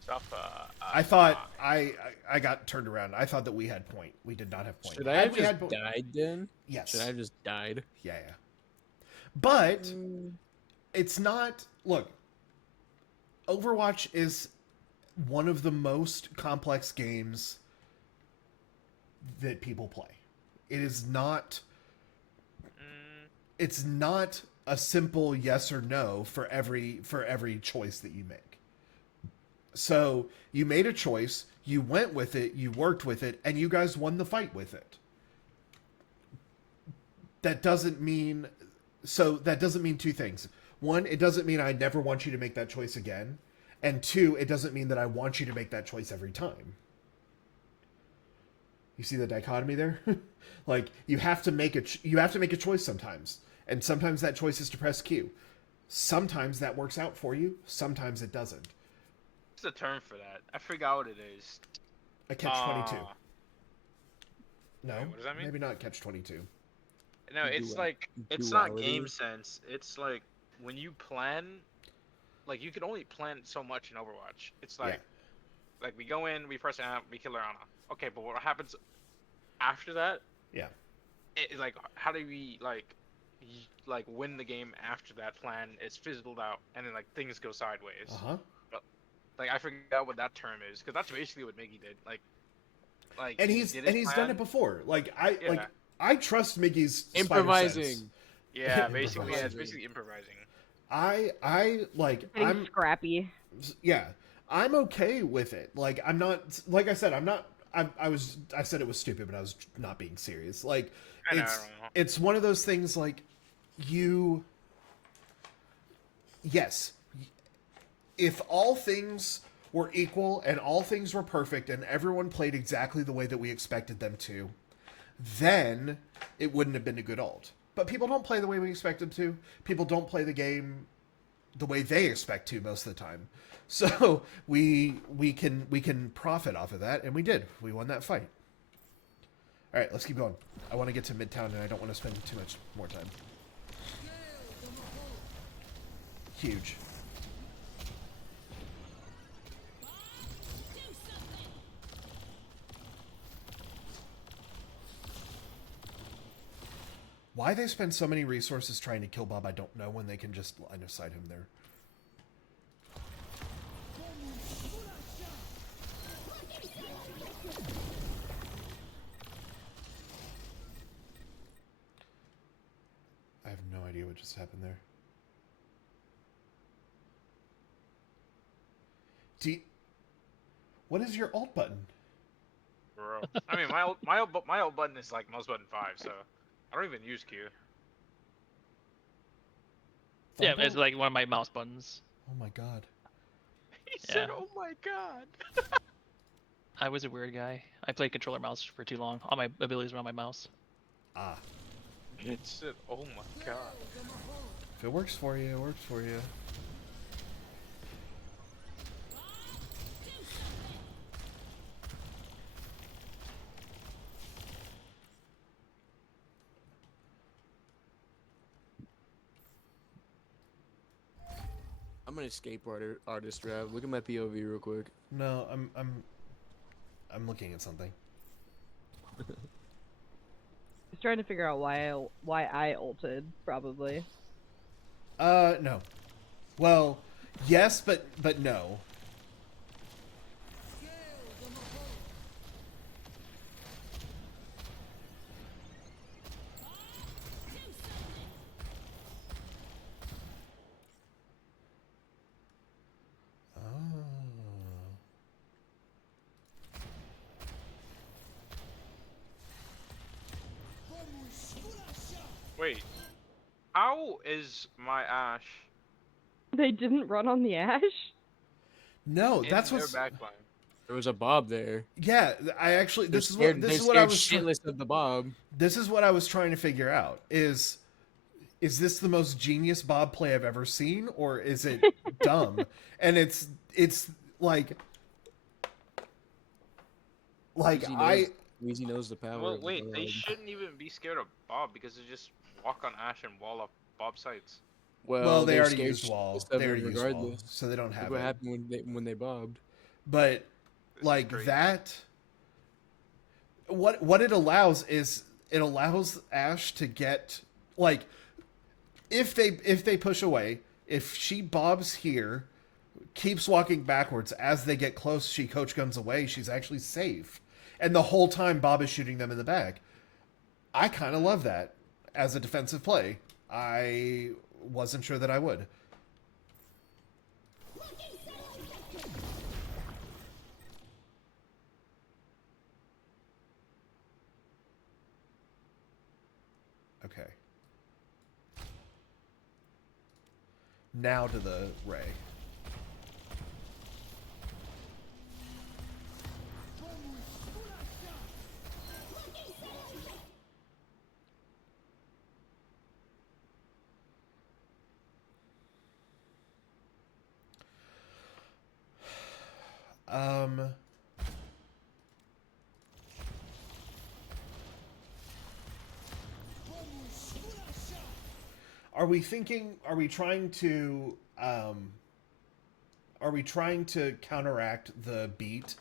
Stuff. I thought I got turned around. I thought that we had point. We did not have point. Should I Had have we just had point- died then? Yes. Should I have just died? Yeah, yeah. But it's not. Look, Overwatch is one of the most complex games that people play. It is not. It's not a simple yes or no for every choice that you make. So you made a choice, you went with it, you worked with it, and you guys won the fight with it. That doesn't mean two things. One, it doesn't mean I never want you to make that choice again, and two, it doesn't mean that I want you to make that choice every time. You see the dichotomy there? Like you have to make a choice sometimes, and sometimes that choice is to press Q. Sometimes that works out for you, sometimes it doesn't. What's the term for that? I forgot what it is. A catch-22. No, Wait, what does that mean? maybe not catch-22. No, it's like it's not game sense. It's like when you plan, like you can only plan so much in Overwatch. It's like, we go in, we press Ana, we kill Ana. Okay, but what happens after that? Yeah. Like, how do we like win the game after that plan is fizzled out, and then like things go sideways. Like I forgot what that term is, because that's basically what Miggy did. Like and he's done it before. Like I trust Miggy's improvising. Sense. Yeah, basically, yeah, it's basically improvising. I like Getting I'm scrappy. Yeah, I'm okay with it. Like I'm not. Like I said, I'm not. I said it was stupid, but I was not being serious. Like it's one of those things. Like yes, if all things were equal and all things were perfect and everyone played exactly the way that we expected them to, then it wouldn't have been a good ult. But people don't play the way we expect them to. People don't play the game the way they expect to most of the time. So we can profit off of that, and we did. We won that fight. All right, let's keep going. I want to get to Midtown, and I don't want to spend too much more time. Huge. Why they spend so many resources trying to kill Bob, I don't know, when they can just line of sight him there. I have no idea what just happened there. What is your alt button? Bro. I mean, my alt button is like mouse button 5, so I don't even use Q. Yeah, it's like one of my mouse buttons. Oh my god. He said, "Oh my god." I was a weird guy. I played controller mouse for too long. All my abilities were on my mouse. Ah. It said, "Oh my god." If it works for you, it works for you. I'm an escape artist, Rav. Look at my POV real quick. No, I'm looking at something. He's trying to figure out why I ulted, probably. No. Well, yes, but no. Wait, how is my Ash? They didn't run on the Ash? No, In that's their what's backline. There was a Bob there. yeah. I actually They this is what I was shitless of the Bob. this is what I was trying to figure out is this the most genius Bob play I've ever seen, or is it dumb? And it's like Weezy I knows, Weezy knows the power. Well, of the wait, they Bob. shouldn't even be scared of Bob because they just walk on Ash and wall up Bob's sights. well they they're already scared used wall. shitless of They him already used wall, regardless. so they don't Look have what it. happened when they bobbed. But This is like crazy. that, what it allows is it allows Ash to get like if they push away, if she bobs here, keeps walking backwards as they get close, she coach guns away, she's actually safe. And the whole time Bob is shooting them in the back. I kind of love that as a defensive play. I wasn't sure that I would. Okay. Now to the Ray. Um. Are we thinking? Are we trying to? Are we trying to counteract the beat?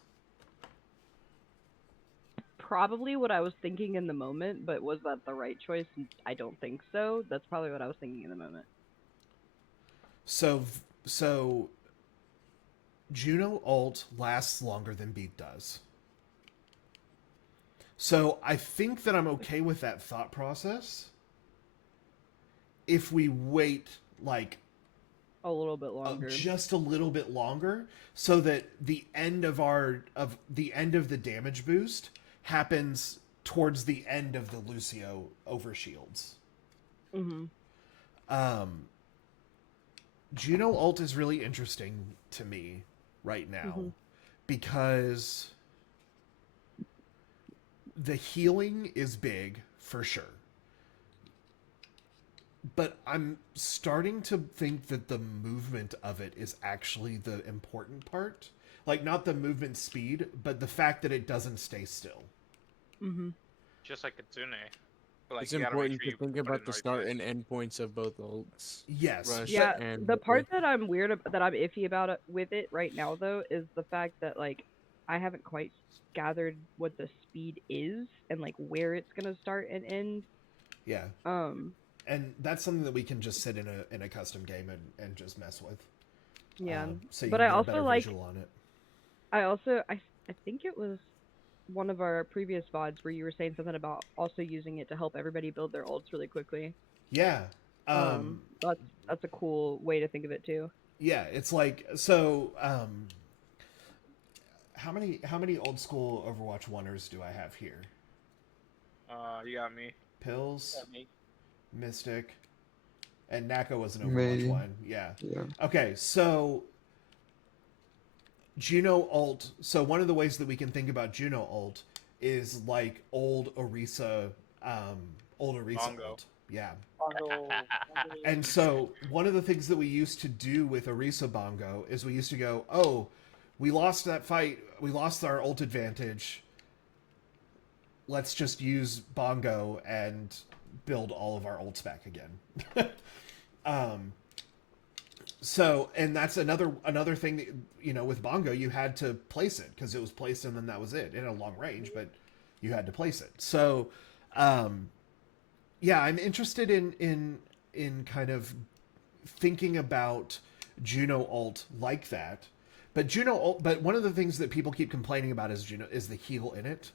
Probably what I was thinking in the moment, but was that the right choice? I don't think so. That's probably what I was thinking in the moment. So Juno ult lasts longer than beat does. So I think that I'm okay with that thought process. If we wait like A little bit longer. just a little bit longer, so that the end of the damage boost happens towards the end of the Lucio overshields. Mm-hmm. Juno ult is really interesting to me right now because the healing is big for sure. But I'm starting to think that the movement of it is actually the important part. Like, not the movement speed, but the fact that it doesn't stay still. Mm-hmm. Just like Kitsune. Like, It's you gotta make important sure to you think put it about in the right start place. and end points of both ults. Yes. Rush Yeah, and the part Whip. that I'm that I'm iffy about it with it right now though is the fact that like I haven't quite gathered what the speed is and like where it's gonna start and end. Yeah. And that's something that we can just sit in a custom game and just mess with. Yeah, So you but can I get a also better like visual on it. I think it was one of our previous VODs where you were saying something about also using it to help everybody build their ults really quickly. Yeah. That's a cool way to think of it too. Yeah, it's like so. How many old school Overwatch oneers do I have here? You got me. Pills, Got me. Mystic, and Nako was an Overwatch Maybe. one. Yeah. Yeah. Okay, so Juno ult. So one of the ways that we can think about Juno ult is like old Orisa Bongo. ult. Yeah. And so one of the things that we used to do with Orisa Bongo is we used to go, oh, we lost that fight. We lost our ult advantage. Let's just use Bongo and build all of our ults back again. So, and that's another thing that, you know, with Bongo, you had to place it because it was placed and then that was it in a long range, but you had to place it. So, yeah, I'm interested in kind of thinking about Juno ult like that. But but one of the things that people keep complaining about is the heal in it.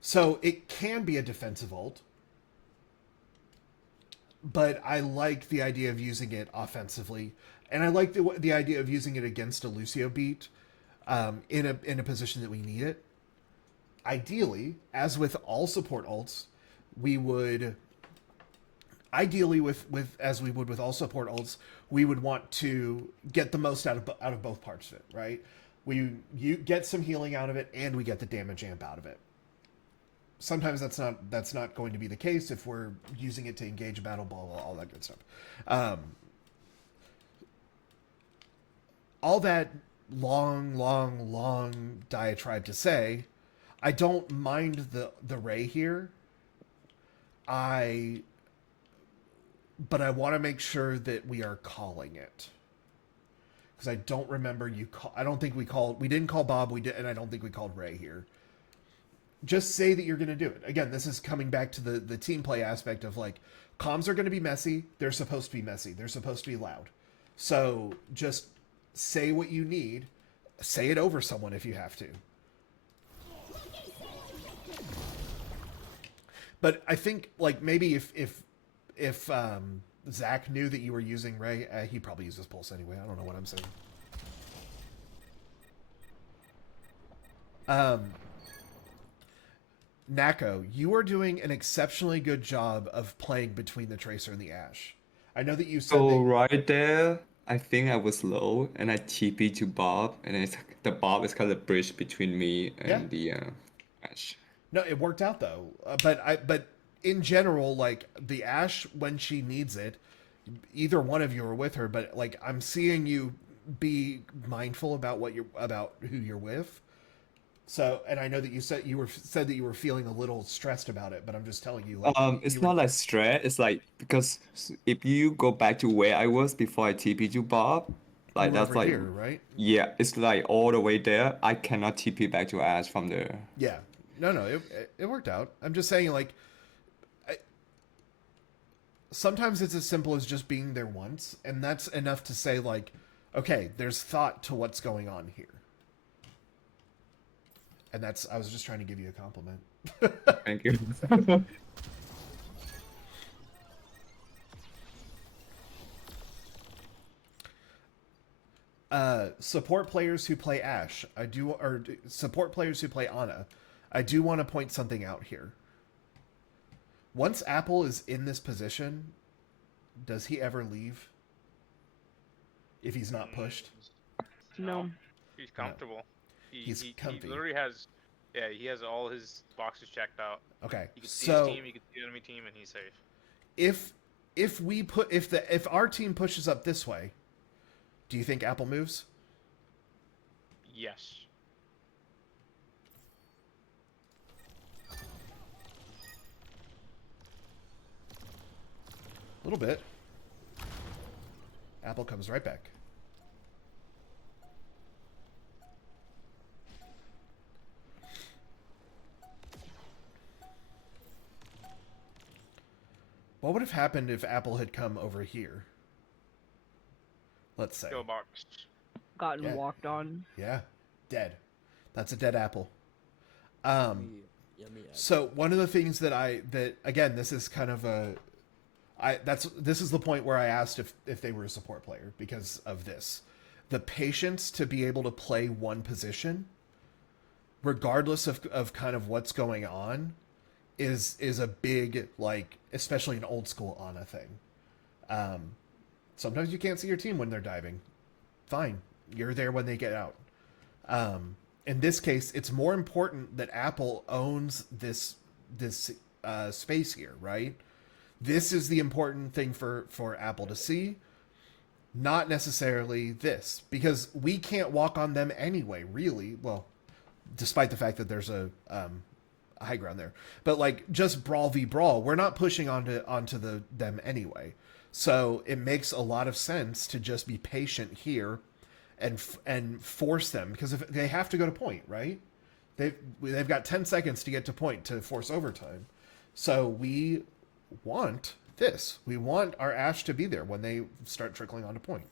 So it can be a defensive ult, but I like the idea of using it offensively, and I like the idea of using it against a Lucio beat in a position that we need it. Ideally, as with all support ults, we would ideally with as we would with all support ults, we would want to get the most out of both parts of it, right? You get some healing out of it, and we get the damage amp out of it. Sometimes that's not going to be the case if we're using it to engage a battle, blah, blah, all that good stuff. All that long diatribe to say, I don't mind the Ray here. But I want to make sure that we are calling it, because I don't remember I don't think we didn't call Bob. We did, and I don't think we called Ray here. Just say that you're going to do it. Again, this is coming back to the team play aspect of like, comms are going to be messy. They're supposed to be messy. They're supposed to be loud. So just say what you need. Say it over someone if you have to. But I think like maybe if Zach knew that you were using Ray, he probably uses Pulse anyway. I don't know what I'm saying. Nako, you are doing an exceptionally good job of playing between the Tracer and the Ashe. I know that you said So that, right there, I think I was low, and I TP to Bob, and the Bob is kind of the bridge between me and the Ashe. no, it worked out though. But in general, like the Ashe, when she needs it, either one of you are with her. But like I'm seeing you be mindful about about who you're with. So, and I know that you said that you were feeling a little stressed about it, but I'm just telling you, like, It's you were- not like stress. It's like because if you go back to where I was before I TP to Bob, like you were that's over like here, right? yeah, it's like all the way there. I cannot TP back to Ashe from there. Yeah, no, it worked out. I'm just saying, like, sometimes it's as simple as just being there once, and that's enough to say, like, okay, there's thought to what's going on here. And I was just trying to give you a compliment. Thank you. Support players who play Ashe, support players who play Ana, I do want to point something out here. Once Apple is in this position, does he ever leave? If he's not pushed? No. He's comfortable. He's comfy. He literally has, he has all his boxes checked out. Okay, You can see his team, you can see the enemy team, and he's safe. If our team pushes up this way, do you think Apple moves? Yes. A little bit. Apple comes right back. What would have happened if Apple had come over here? Let's say. Kill box. Gotten walked on. Yeah, dead. That's a dead apple. Yummy. So one of the things that again, this is kind of this is the point where I asked if they were a support player because of this. The patience to be able to play one position, regardless of kind of what's going on, is a big, like, especially an old school Ana thing. Sometimes you can't see your team when they're diving. Fine. You're there when they get out. In this case, it's more important that Apple owns this space here, right? This is the important thing for Apple to see, not necessarily this, because we can't walk on them anyway, really. Well, despite the fact that there's a high ground there, but like just brawl v brawl, we're not pushing onto them anyway. So it makes a lot of sense to just be patient here and force them, because if they have to go to point, right? They've got 10 seconds to get to point to force overtime. So we want this. We want our Ashe to be there when they start trickling onto point.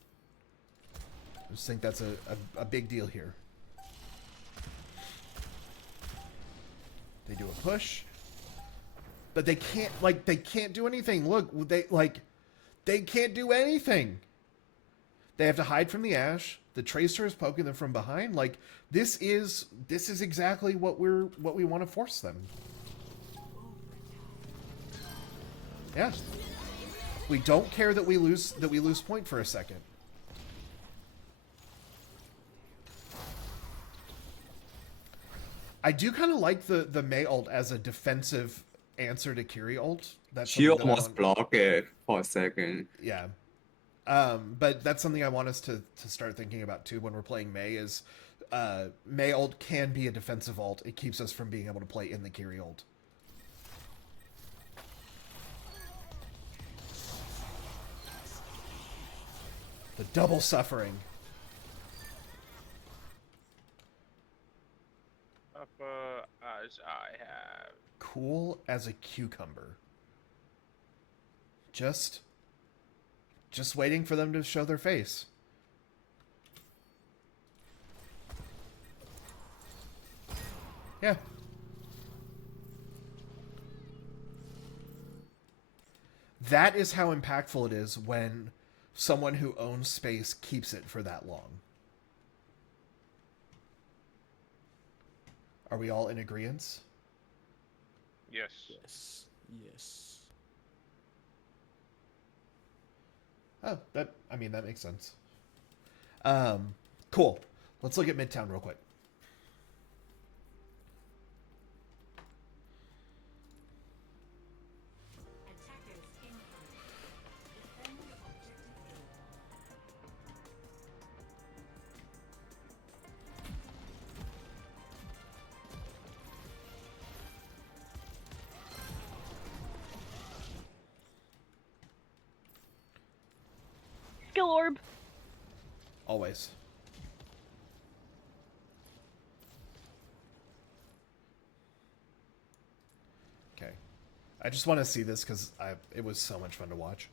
I just think that's a big deal here. They do a push, but they can't do anything. Look, they can't do anything. They have to hide from the Ashe. The Tracer is poking them from behind. Like, this is exactly what we want to force them. Yeah. We don't care that we lose point for a second. I do kind of like the Mei ult as a defensive answer to Kiri ult. That's She something that I almost don't- blocked it for a second. Yeah. But that's something I want us to start thinking about too when we're playing Mei is Mei ult can be a defensive ult. It keeps us from being able to play in the Kiri ult. The double suffering. As I have. Cool as a cucumber. Just waiting for them to show their face. Yeah. That is how impactful it is when someone who owns space keeps it for that long. Are we all in agreement? Yes. Yes. Yes. Oh, that makes sense. Cool. Let's look at Midtown real quick. Attackers incoming. Defend objective Skill orb. Always. Okay. I just want to see this because it was so much fun to watch.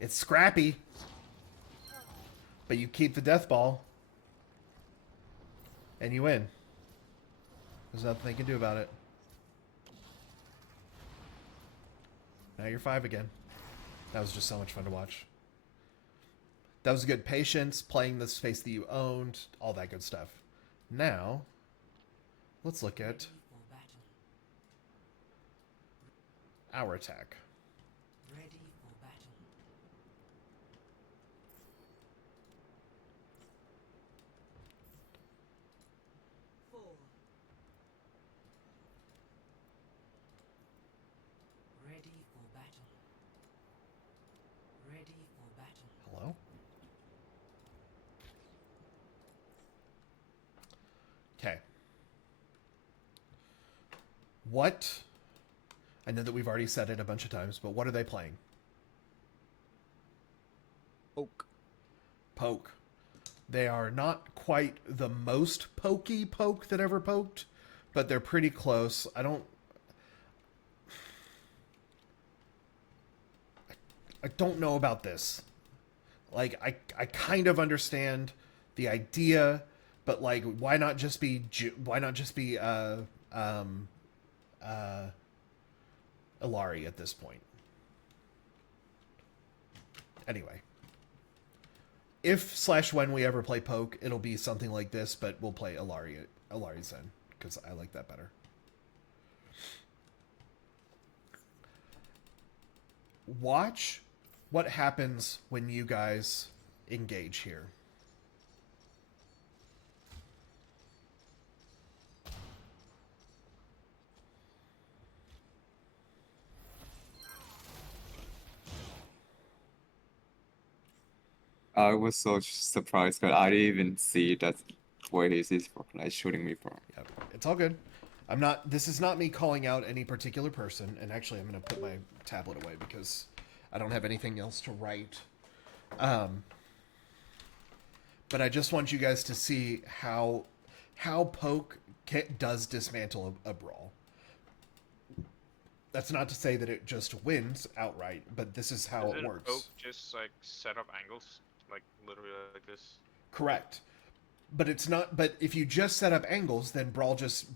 It's scrappy, but you keep the death ball, and you win. There's nothing they can do about it. Now you're 5 again. That was just so much fun to watch. That was good patience, playing the space that you owned, all that good stuff. Now, let's look at for battle. our attack. Ready for battle. Four. Ready for battle. Ready for battle. Hello? Okay. What? I know that we've already said it a bunch of times, but what are they playing? Oak. Poke. They are not quite the most pokey poke that ever poked, but they're pretty close. I don't know about this. Like, I kind of understand the idea, but like, why not just be Ilari at this point? Anyway, if/when we ever play poke, it'll be something like this, but we'll play Ilari Zen because I like that better. Watch what happens when you guys engage here. I was so surprised because I didn't even see that where this is from, like shooting me from. Yep, it's all good. This is not me calling out any particular person, and actually I'm going to put my tablet away because I don't have anything else to write. But I just want you guys to see how poke does dismantle a brawl. That's not to say that it just wins outright, but this is how it works. Poke just like set up angles, like literally like this. Correct. But it's not. But if you just set up angles, then brawl just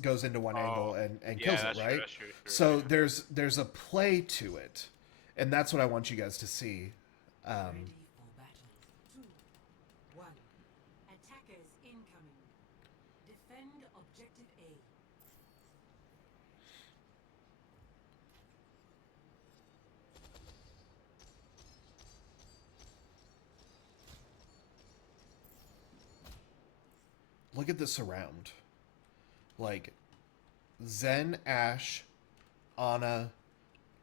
goes into one angle and Yeah, kills it, that's true, right? that's true, true, So true. there's a play to it, and that's what I want you guys to see. Ready for battle. 2, 1. Attackers incoming. Defend objective A. Look at the surround. Like Zen, Ash, Ana,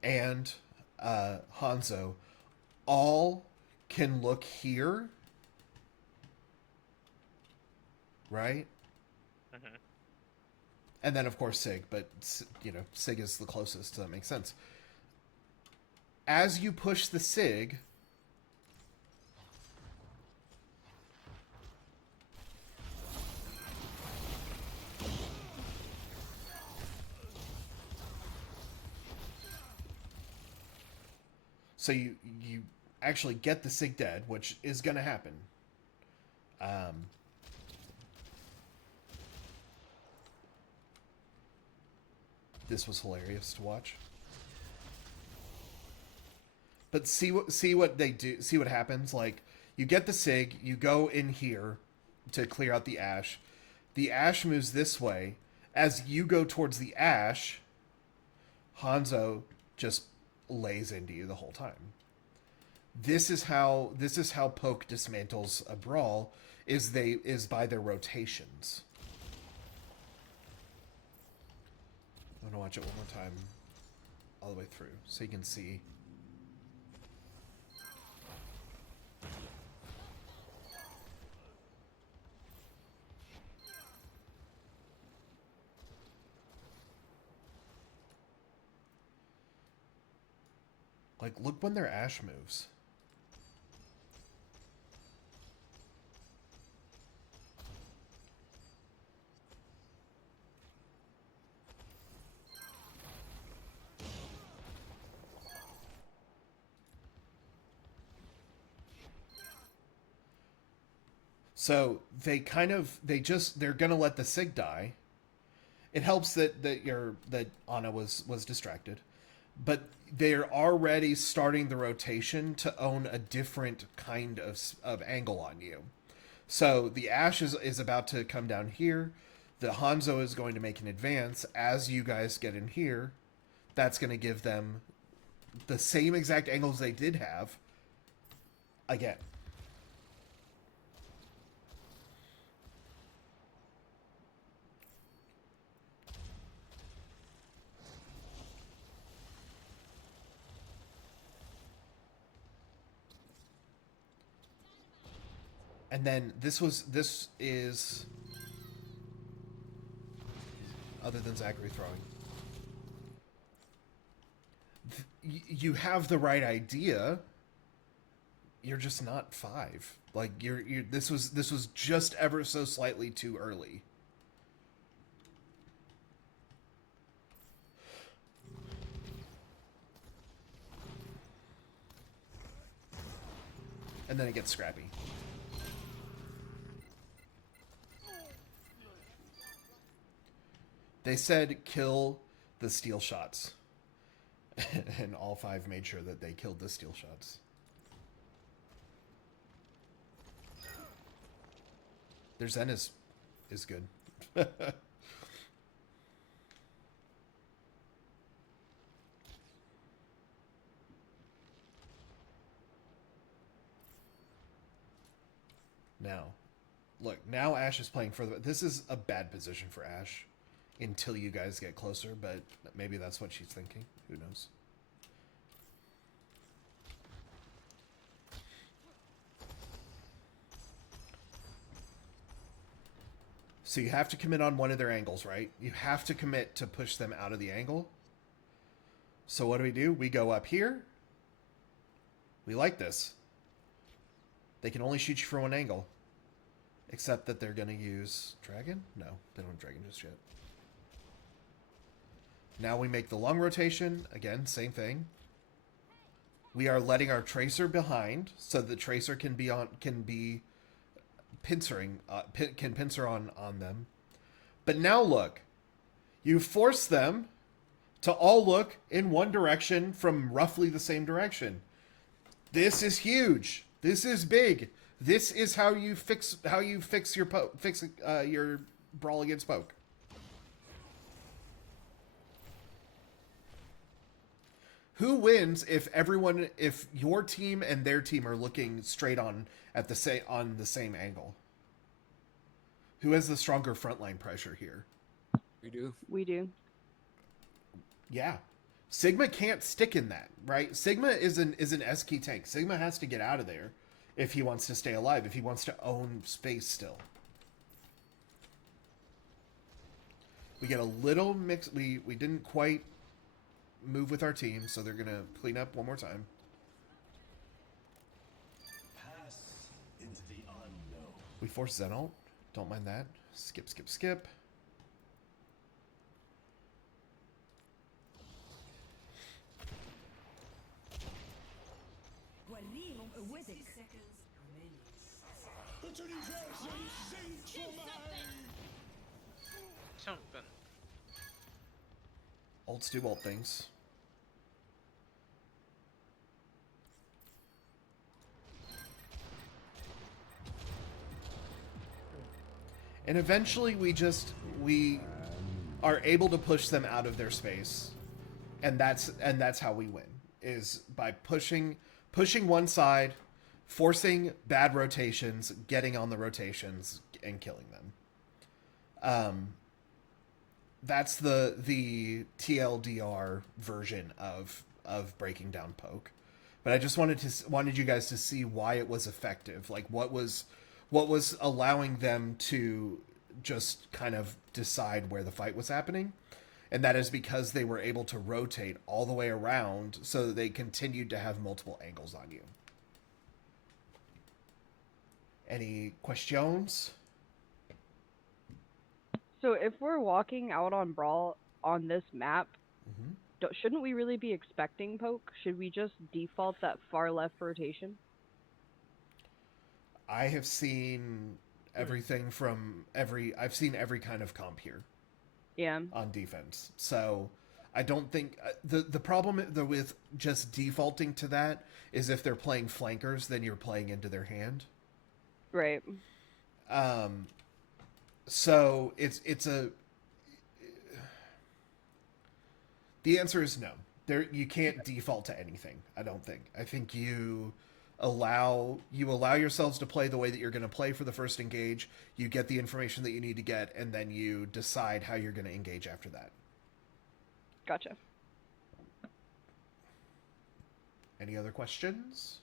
and Hanzo all can look here, right? Mhm. And then of course Sig, but Sig is the closest, so that makes sense. As you push the Sig, so you actually get the Sig dead, which is going to happen. This was hilarious to watch. But see what they do. See what happens. Like you get the Sig, you go in here to clear out the Ash. The Ash moves this way. As you go towards the Ash, Hanzo just lays into you the whole time. This is how Poke dismantles a brawl is by their rotations. I'm gonna watch it one more time all the way through so you can see. Like, look when their Ash moves. So they're gonna let the Sig die. It helps that Ana was distracted, but they're already starting the rotation to own a different kind of angle on you. So the Ash is about to come down here. The Hanzo is going to make an advance as you guys get in here. That's going to give them the same exact angles they did have again. And then this is other than Zachary throwing. You have the right idea. You're just not 5. Like this was just ever so slightly too early. And then it gets scrappy. They said kill the steel shots. And all 5 made sure that they killed the steel shots. Their Zen is good. Now, look, now Ash is playing further. This is a bad position for Ash until you guys get closer, but maybe that's what she's thinking. Who knows? So you have to commit on one of their angles, right? You have to commit to push them out of the angle. So what do? We go up here. We like this. They can only shoot you from one angle. Except that they're going to use Dragon? No, they don't have Dragon just yet. Now we make the long rotation. Again, same thing. We are letting our Tracer behind, so the Tracer can be pincering, can pincer on them. But now look, You force them to all look in one direction from roughly the same direction. This is huge. This is big. This is how you fix your your brawl against poke. Who wins if your team and their team are looking straight on at the same angle? Who has the stronger frontline pressure here? We do. We do. Yeah. Sigma can't stick in that, right? Sigma is an S key tank. Sigma has to get out of there if he wants to stay alive, if he wants to own space still. We get a little mix. We didn't quite move with our team, so they're gonna clean up one more time. We force Zenalt. Don't mind that. Skip, skip, skip. Something. Ults do ult things. And eventually we are able to push them out of their space. And that's how we win, is by pushing one side, forcing bad rotations, getting on the rotations, and killing them. That's the TLDR version of breaking down poke. But I just wanted you guys to see why it was effective. Like what was allowing them to just kind of decide where the fight was happening. And that is because they were able to rotate all the way around so that they continued to have multiple angles on you. Any questions? So if we're walking out on Brawl on this map, shouldn't we really be expecting poke? Should we just default that far left rotation? I have seen everything from I've seen every kind of comp here. Yeah. On defense. So I don't think the problem with just defaulting to that is if they're playing flankers, then you're playing into their hand. Right. So the answer is no. You can't default to anything, I don't think. I think you allow yourselves to play the way that you're going to play for the first engage. You get the information that you need to get, and then you decide how you're going to engage after that. Gotcha. Any other questions?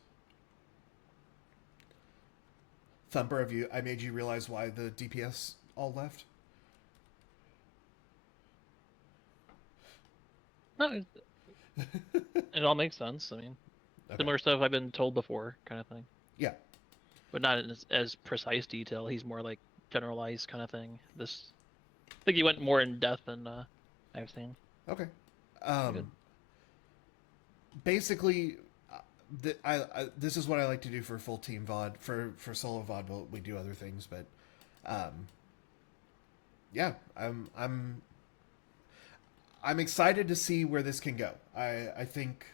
Thumper, I made you realize why the DPS all left? No, it all makes sense. I mean, similar stuff I've been told before, kind of thing. Yeah. But not in as precise detail. He's more like generalized kind of thing. I think he went more in depth than I've seen. Okay. Good. Basically, this is what I like to do for full team VOD. For solo VOD, we do other things, but yeah, I'm excited to see where this can go. I think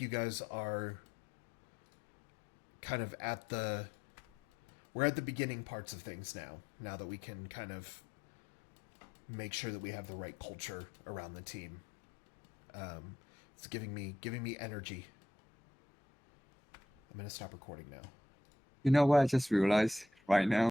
you guys are kind of we're at the beginning parts of things now that we can kind of make sure that we have the right culture around the team. It's giving me energy. I'm going to stop recording now. You know what I just realized right now?